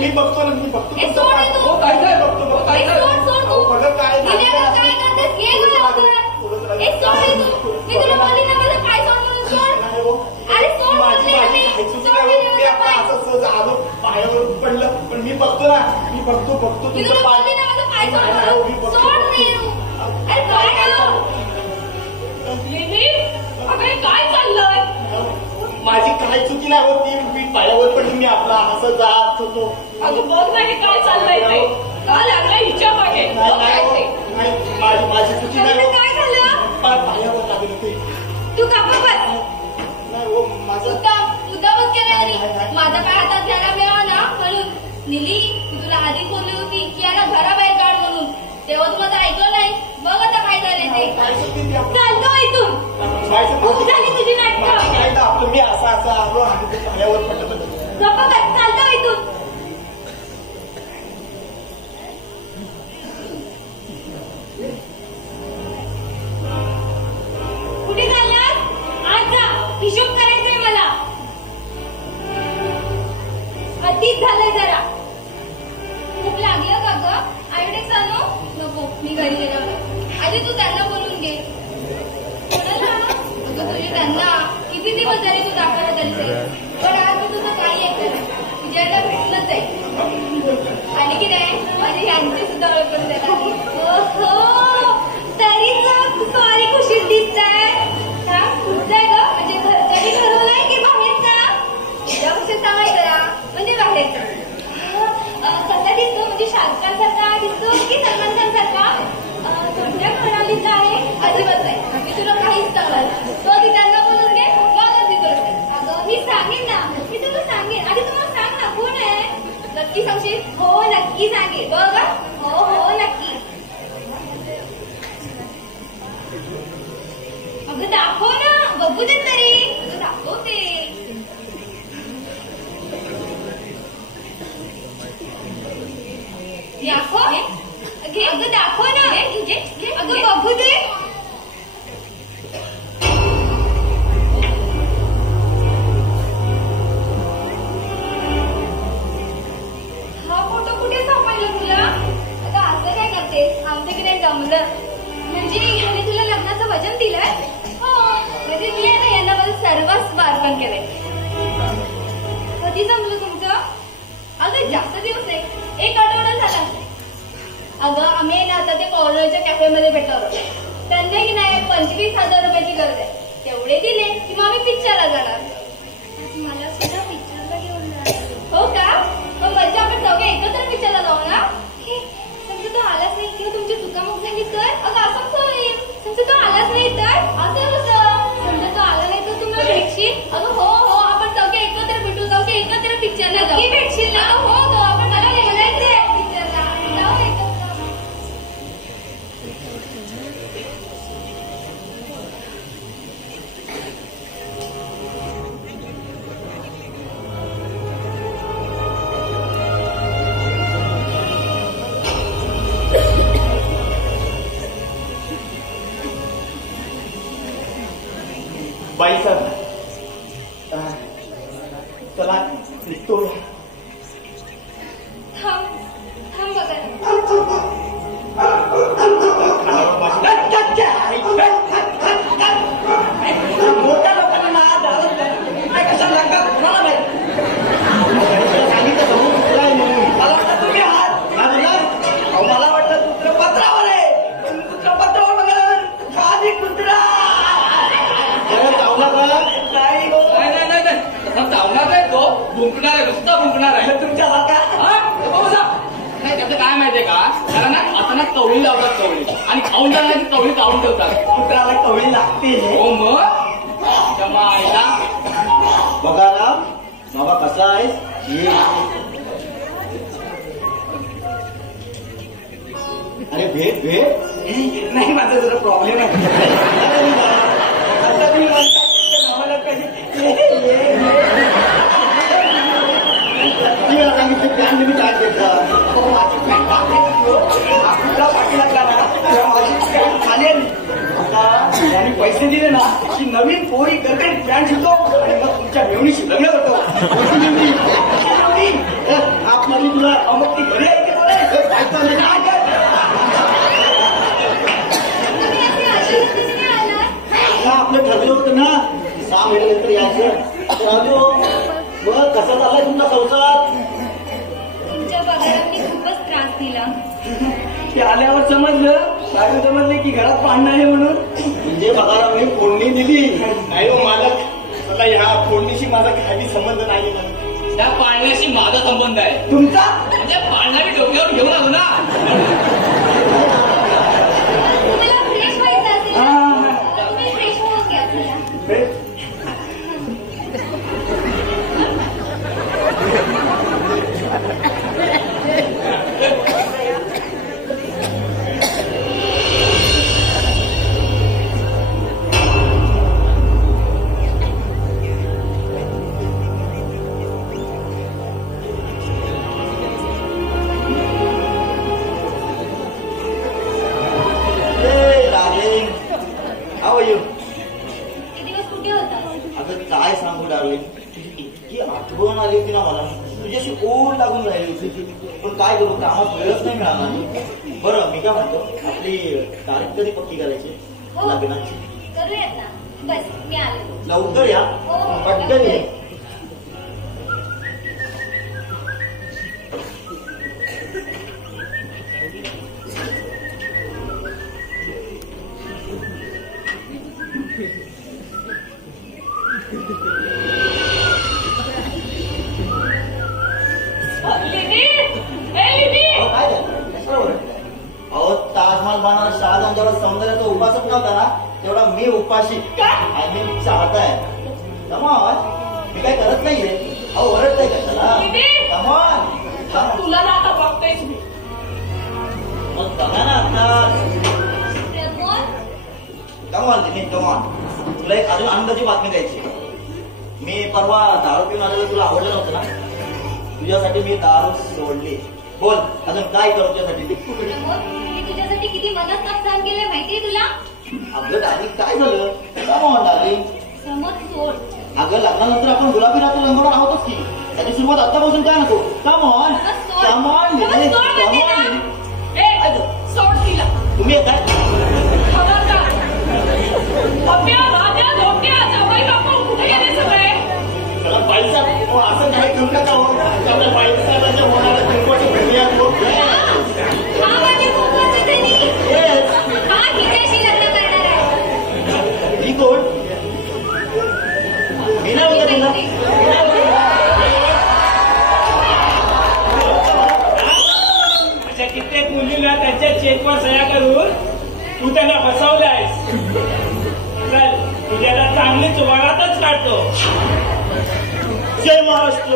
मी बघतो ना मी बघतो. काय काय बघतो काय काय बघत काय आलो पायावर पडलं पण मी बघतो ना. मी बघतो तुमचं पाय. काय चाललंय? माझी काय चुकी नाही होती. मी पायावर पडली. मी आपला असं जात होतो. अगं बघ नाही काय चाललंय ते. का लागलंय हिच्या मागे? माझी चुकी नाही. काय झालं? पायावर लागले होते. तू का बघ नाही हो माझं मुद्दामच केला. माझा पाय हातात घ्यायला मिळाला ना म्हणून. निली जायचं ते आपलं चालतो इथून. खूप झाली तुझी नाटकं. काय ना आपलं मी असा आलो आणि ते पाण्यावर पडलं गप्प बस, चालतो इथून. कुठे चाललास? आज जा, हिशोब करायचंय मला. अतीच झालंय जरा. खूप लागलं का ग? आयोडेक्स आणू? नको, मी घरी गेल्यावर. आधी तू त्यांना बोलून घे. कोणाला आणू? अगं तुझे त्यांना किती दिवस झाले तू दाखवला तरी जाईल. पण आज मी तुझं काही ऐकलं नाही. तुझ्याला भेटलंच आहे. आणि की नाही माझी यांची सुद्धा ओळख करून देत आली. ओहो, तरीच सॉरी खुशीत दिसताय. हा कुठचाय ग? म्हणजे घरी ठरवलंय की बाहेरचा? तुझ्या खुशीत सांगाय जरा, म्हणजे बाहेरचा. कसा दिसतो? म्हणजे शाहरुख खान सारखा दिसतो की सलमान खान सारखा? कुठल्या प्रणालीचा आहे? अजिबात नाही. मी तुला काहीच सांगणार. तो आधी त्यांना बोलून घे, मगच मी करून घे. अगं मी सांगेन ना, मी तुला सांगेन. आधी तुम्हाला सांग ना, कोण आहे? नक्की सांगशील? हो नक्की सांगेन. बघ हो हो नक्की. अगं दाखव ना, बघू दे तरी. अगं दाखवते. दाखव. अगं दाखव ना. अगं बघू दे. हा फोटो कुठे सापडला तुला? अगं असं काय करतेस? आमचं की नाही जमलं. म्हणजे याने तुला लग्नाचं वचन दिलंय? हो, म्हणजे मी आहे ना यांना मला सर्वच बारकन केलंय. कधी जमलं तुमचं? अगं जास्त दिवस नाही, 1 आठवडा झाला. अगं आम्ही ना आता ते कॉर्नरच्या कॅफेमध्ये भेटलो. त्यांना की नाही 25,000 रुपयाची गरज आहे. तेवढे दिले की मग आम्ही पिक्चरला जाणार. मला सुद्धा पिक्चरला घेऊन जाणार. हो का? मग मजा आपण दोघे एकत्र पिक्चरला जाऊ ना. समजा तो आलाच नाही किंवा तुमची चुकामुक झाली तर? अगं असं होईल. समजा तो आलाच नाही तर? असं होतं. समजा तो आला नाही तर तुम्हाला भेटशील? अगं हो हो, आपण दोघे एकत्र भेटू. दोघे एकत्र पिक्चरला जाऊ. नक्की भेटशील ना? हो हो, आपण मला बोलायचंय पिक्चरला. जाऊ एकत्र. बाई साहेब, चला निघतो. थांब थांब बघा. मोठ्या लोकांना ना कशाला लागतात मला माहिती. सांगितलं मला वाटतं तुम्ही आहात. मला वाटतं कुत्र पत्रावर आहे. कुत्र पत्रावर बघा खाली कुत्रा. चावला का? नाही हो. नाही नाही नाही नाही, तसा चावणार नाही तो. भुंकणार आहे, नुसता भुंकणार आहे. तुमच्यासारखा नाही त्याचं काय माहितीये का? त्याला ना आता ना कवळी लावतात, कवळी. आणि खाऊन जाणार की कवळी काढून ठेवतात. कुत्राला कवळी लागते. हो मग जमायला. बघा ना बाबा कसा आहे. अरे भेट भेट नाही, माझा जरा प्रॉब्लेम आहे. आता तुम्ही म्हणता कशी सांगितलं प्लॅन मी काय घेतला. माझी पॅन्ट कुठला पाठी लागला ना माझी पॅन्ट चालेल. आता यांनी पैसे दिले ना की नवीन पोरी गरगरीत पॅन्ट शिवतो आणि मग तुमच्या मेवणीशी लग्न करतो. आपमध्ये तुला अमुक ती घरी आहे की आपलं ठरलं होतं ना 6 महिन्यानंतर यायचं. राजू मग कसा चाललाय तुमचा संसार? तुमच्या पगारांनी खूपच त्रास दिला. ते आल्यावर समजलं. राजू समजले की घरात पाणी आहे म्हणून. म्हणजे पगारा मी फोडणी दिली. नाही हो मालक, मला ह्या फोडणीशी माझा काही संबंध नाही. त्या पाळण्याशी माझा संबंध आहे. तुमचा म्हणजे पाळणा मी डोक्यावर घेऊन आलो ना. तुम्हाला फ्रेश व्हायचं असेल ना, तुम्ही फ्रेश होऊन घ्या चला. Darling, how are you? किती दिवस कुठे होता? अगं काय सांगू डार्लिंग, तुझी इतकी आठवण आली होती ना मला, तुझ्याशी ओढ लागून राहिली होती. पण काय करू, कामात वेळच नाही मिळाला. बरं मी काय म्हणतो, आपली तारीख कधी पक्की करायची हो. लग्नाची? करूयात ना. बस मी आले. लवकर या, हो. पटकन ये. अहो ताजमहल बांधणारा शहाजहान जेवढा सौंदर्याचा उपासक नव्हता ना, तेवढा मी उपाशी. I mean चाहताय. कमॉन, मी काय करत नाहीये. अहो ओरडताय का त्याला? कमॉन, तुला ना आता बघतेच मी. मग बघा ना आता. कमॉन दिनी, कमॉन. तुला एक अजून आनंदाची बातमी द्यायची. मी परवा दारू पिऊन आलेलं तुला आवडलं नव्हतं ना, तुझ्यासाठी मी दारू सोडली. बोल अजून काय करू तुझ्यासाठी? मी तुझ्यासाठी किती मनस्ताप सहन केले माहितीये तुला? अगं डार्लिंग काय झालं? Come on darling. समज सोड. अगं लग्नानंतर आपण गुलाबी रात्र रंगवणार आहोतच की, त्याची सुरुवात आतापासून काय नको. Come on come on come on. सोड तिला. तुम्ही काय खबरदार. अप्या, राजा, धोक्या, जावई बापू कुठे गेले सगळे? त्याला बाईसाहेब असं काय करू नका हो. त्याला बाईसाहेबांच्या होणाऱ्या तिरकोटी भेटण्यात लोक हा माझे महत्वाचे त्यांनी. हा हिच्याशी लग्न करणार आहे. ही कोण? मी नाही होता तुला. अशा कित्येक मुलींना त्यांच्या चेकवर सह्या करून तू त्यांना बसवलायस. चल तुझ्याला चांगलीच वरातच काढतो. जय महाराष्ट्र.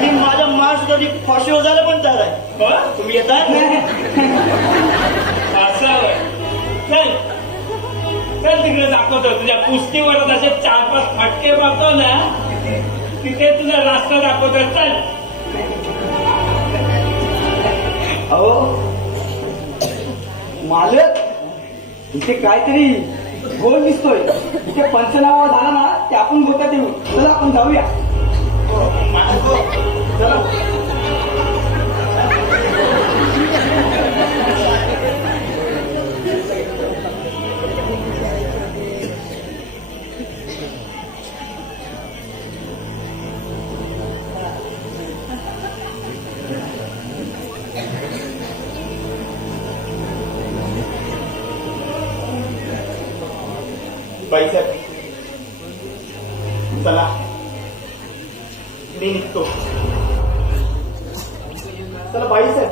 मी माझ्या मार्क्ससाठी फाशीवर जायला पण तयार आहे. तुम्ही येताय? असावं. चल चल तिकडे दाखवतो तुझ्या कुस्तीवर असे 4-5 फटके मारतो ना, तिथे तुझं राष्ट्र दाखवतो. चल. अहो मालक, इथे काहीतरी गोल दिसतोय. इथे पंचनामा झाला ना, ते आपण गोत्यात येऊ. चला आपण जाऊया. चला. बाईसाहेब चला मी निघतो. चला बाईसाहेब.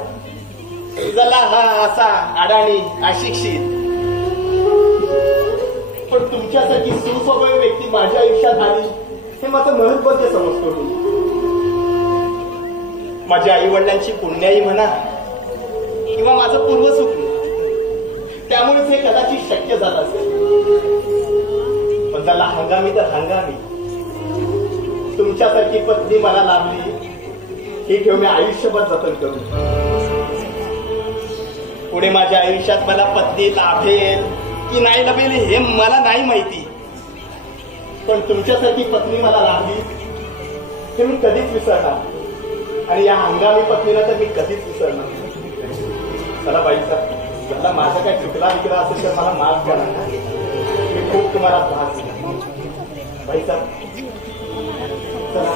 चला हा असा अडाणी अशिक्षित पण तुमच्यासारखी सुस्वभावी व्यक्ती माझ्या आयुष्यात आली हे माझं महत्वाचं समजतो. माझ्या आई वडिलांची पुण्याई म्हणा किंवा माझं पूर्वसुख, त्यामुळेच हे कदाचित शक्य झालं असेल. पण त्याला हंगामी तर हंगामी तुमच्यासारखी पत्नी मला लाभली, ही ठेव मी आयुष्यभर जतन करू. पुढे माझ्या आयुष्यात मला पत्नी लाभेल की नाही लाभेल हे मला नाही माहिती, पण तुमच्यासारखी पत्नी मला लाभली हे मी कधीच विसरणार, आणि या हंगामी पत्नीला तर मी कधीच विसरणार. चला बाईसाहेब, मला माझा काय चुकला विकला असेल तर मला माफ करा. मी खूप तुम्हाला त्रास दिला. बाईसाहेब चला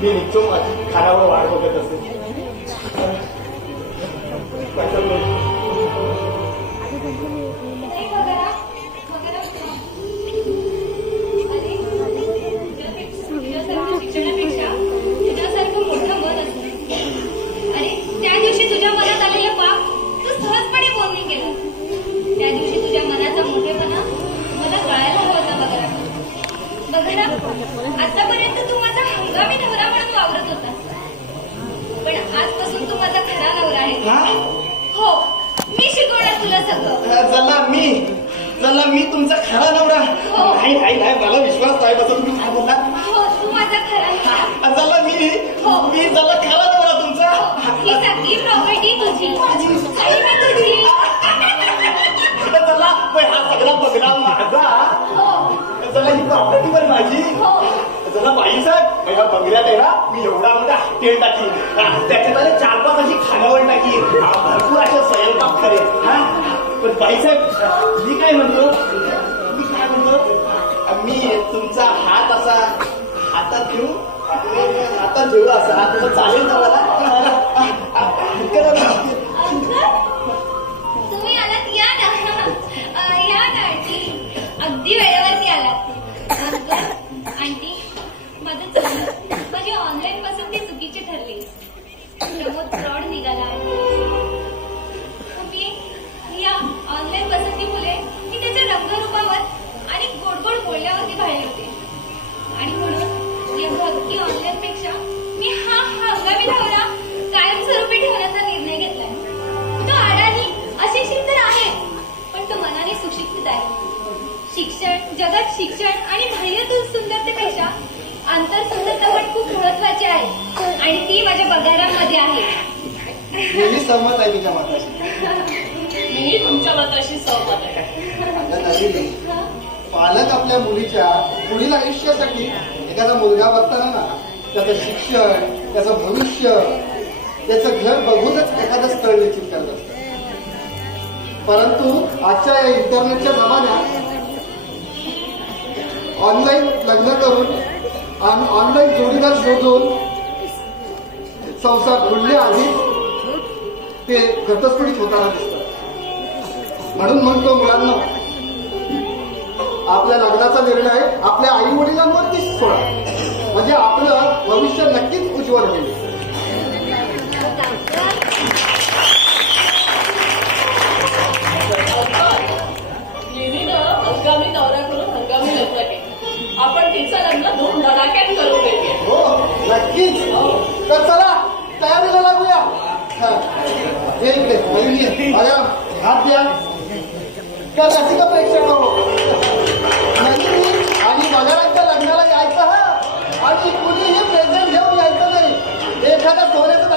मी निघतो. माझी खानावर वाट बघत असेल. शिक्षणापेक्षा तुझ्यासारखं मोठं मन असतं. अरे त्या दिवशी तुझ्या मनात आलेलं पाप तू सहजपणे बोलणी केलं. त्या दिवशी तुझ्या मनाचा मोठेपणा मला कळायला हवा होता. बघा आतापर्यंत तू माझा हंगामी नवरा म्हणून वावरत होता, पण आजपासून तू माझा खरा नवरा आहे. हो, मी शिकवणार तुला सगळं. चला मी तुमचा खरा नवरा. नाही नाही नाही, मला विश्वास नाही बसत. तुम्ही काय बोलला? हो, तू माझा खरा नवरा. चला मी चला खरा नवरा तुमचा. ही सगळी प्रॉपर्टी तुझी आणि मी तुझी. चला त्या बंगल्यात आहे ना मी एवढा मोठा हॉटेल टाकीन, त्याच्यात आले 4-5 अशी खानावळ टाकीन, भरपूर अशा स्वयंपाक करेन. पण बाईसाहेब मी काय म्हणतो, मी तुमचा हात असा हातात घेऊ असा हात तुला चालेल का मला? तुम्ही आलात, या ना आंटी, अगदी वेळेवरती आलात. आंटी माझं चुकलं, माझी ऑनलाईन पसंती चुकीची ठरली. प्रमोद फ्रॉड निघाला. मी या ऑनलाईन पसंतीमुळे मी त्याच्या रंगरूपावर आणि गोड बोलण्यावरती भाळले होते. आणि म्हणून या भक्ती ऑनलाईन पेक्षा मी हा हंगामी नवरा कायमस्वरूपी ठेवण्याचा निर्णय घेतलाय. तो अडाणी अशिक्षित तर आहे, पण तो मनाने सुशिक्षित आहे. जगात शिक्षण आणि बाह्य सुंदरतेपेक्षा अंतर सुंदरता पण खूप महत्वाची आहे, आणि ती माझ्या पगारामध्ये आहे. मी सहमत आहे तुझ्या मताशी. मी तुमच्या मताशी सहमत आहे. पालक आपल्या मुलीच्या पुढील आयुष्यासाठी एखादा मुलगा बघताना ना त्याचं शिक्षण, त्याचं भविष्य, त्याचं घर बघूनच एखादं स्थळ निश्चित करत असतं. परंतु आजच्या या इंटरनेटच्या जमान्यात ऑनलाईन लग्न करून आणि ऑनलाईन जोडीदार शोधून संसार घडण्याआधी ते घटस्फोटीत होताना दिसतात. म्हणून म्हणतो मुलांना, आपल्या लग्नाचा निर्णय आपल्या आई वडिलांवरतीच सोडा, म्हणजे आपलं भविष्य नक्कीच उज्ज्वल होईल. लिलीनं हंगामी नवरा करून हंगामी लग्न केलं. आपण तिचं लग्न 2 धडाक्यात करून देऊया. हो नक्कीच. तर चला तयारीला लागूया. हे इकडे बहिणी हात द्या. तर रसिक प्रेक्षक हो, नंदिनी आणि बघारांच्या लग्नाला यायचं हा, आणि कुणीही प्रेझेंट घेऊन यायचं नाही. एखादा सोन्याचं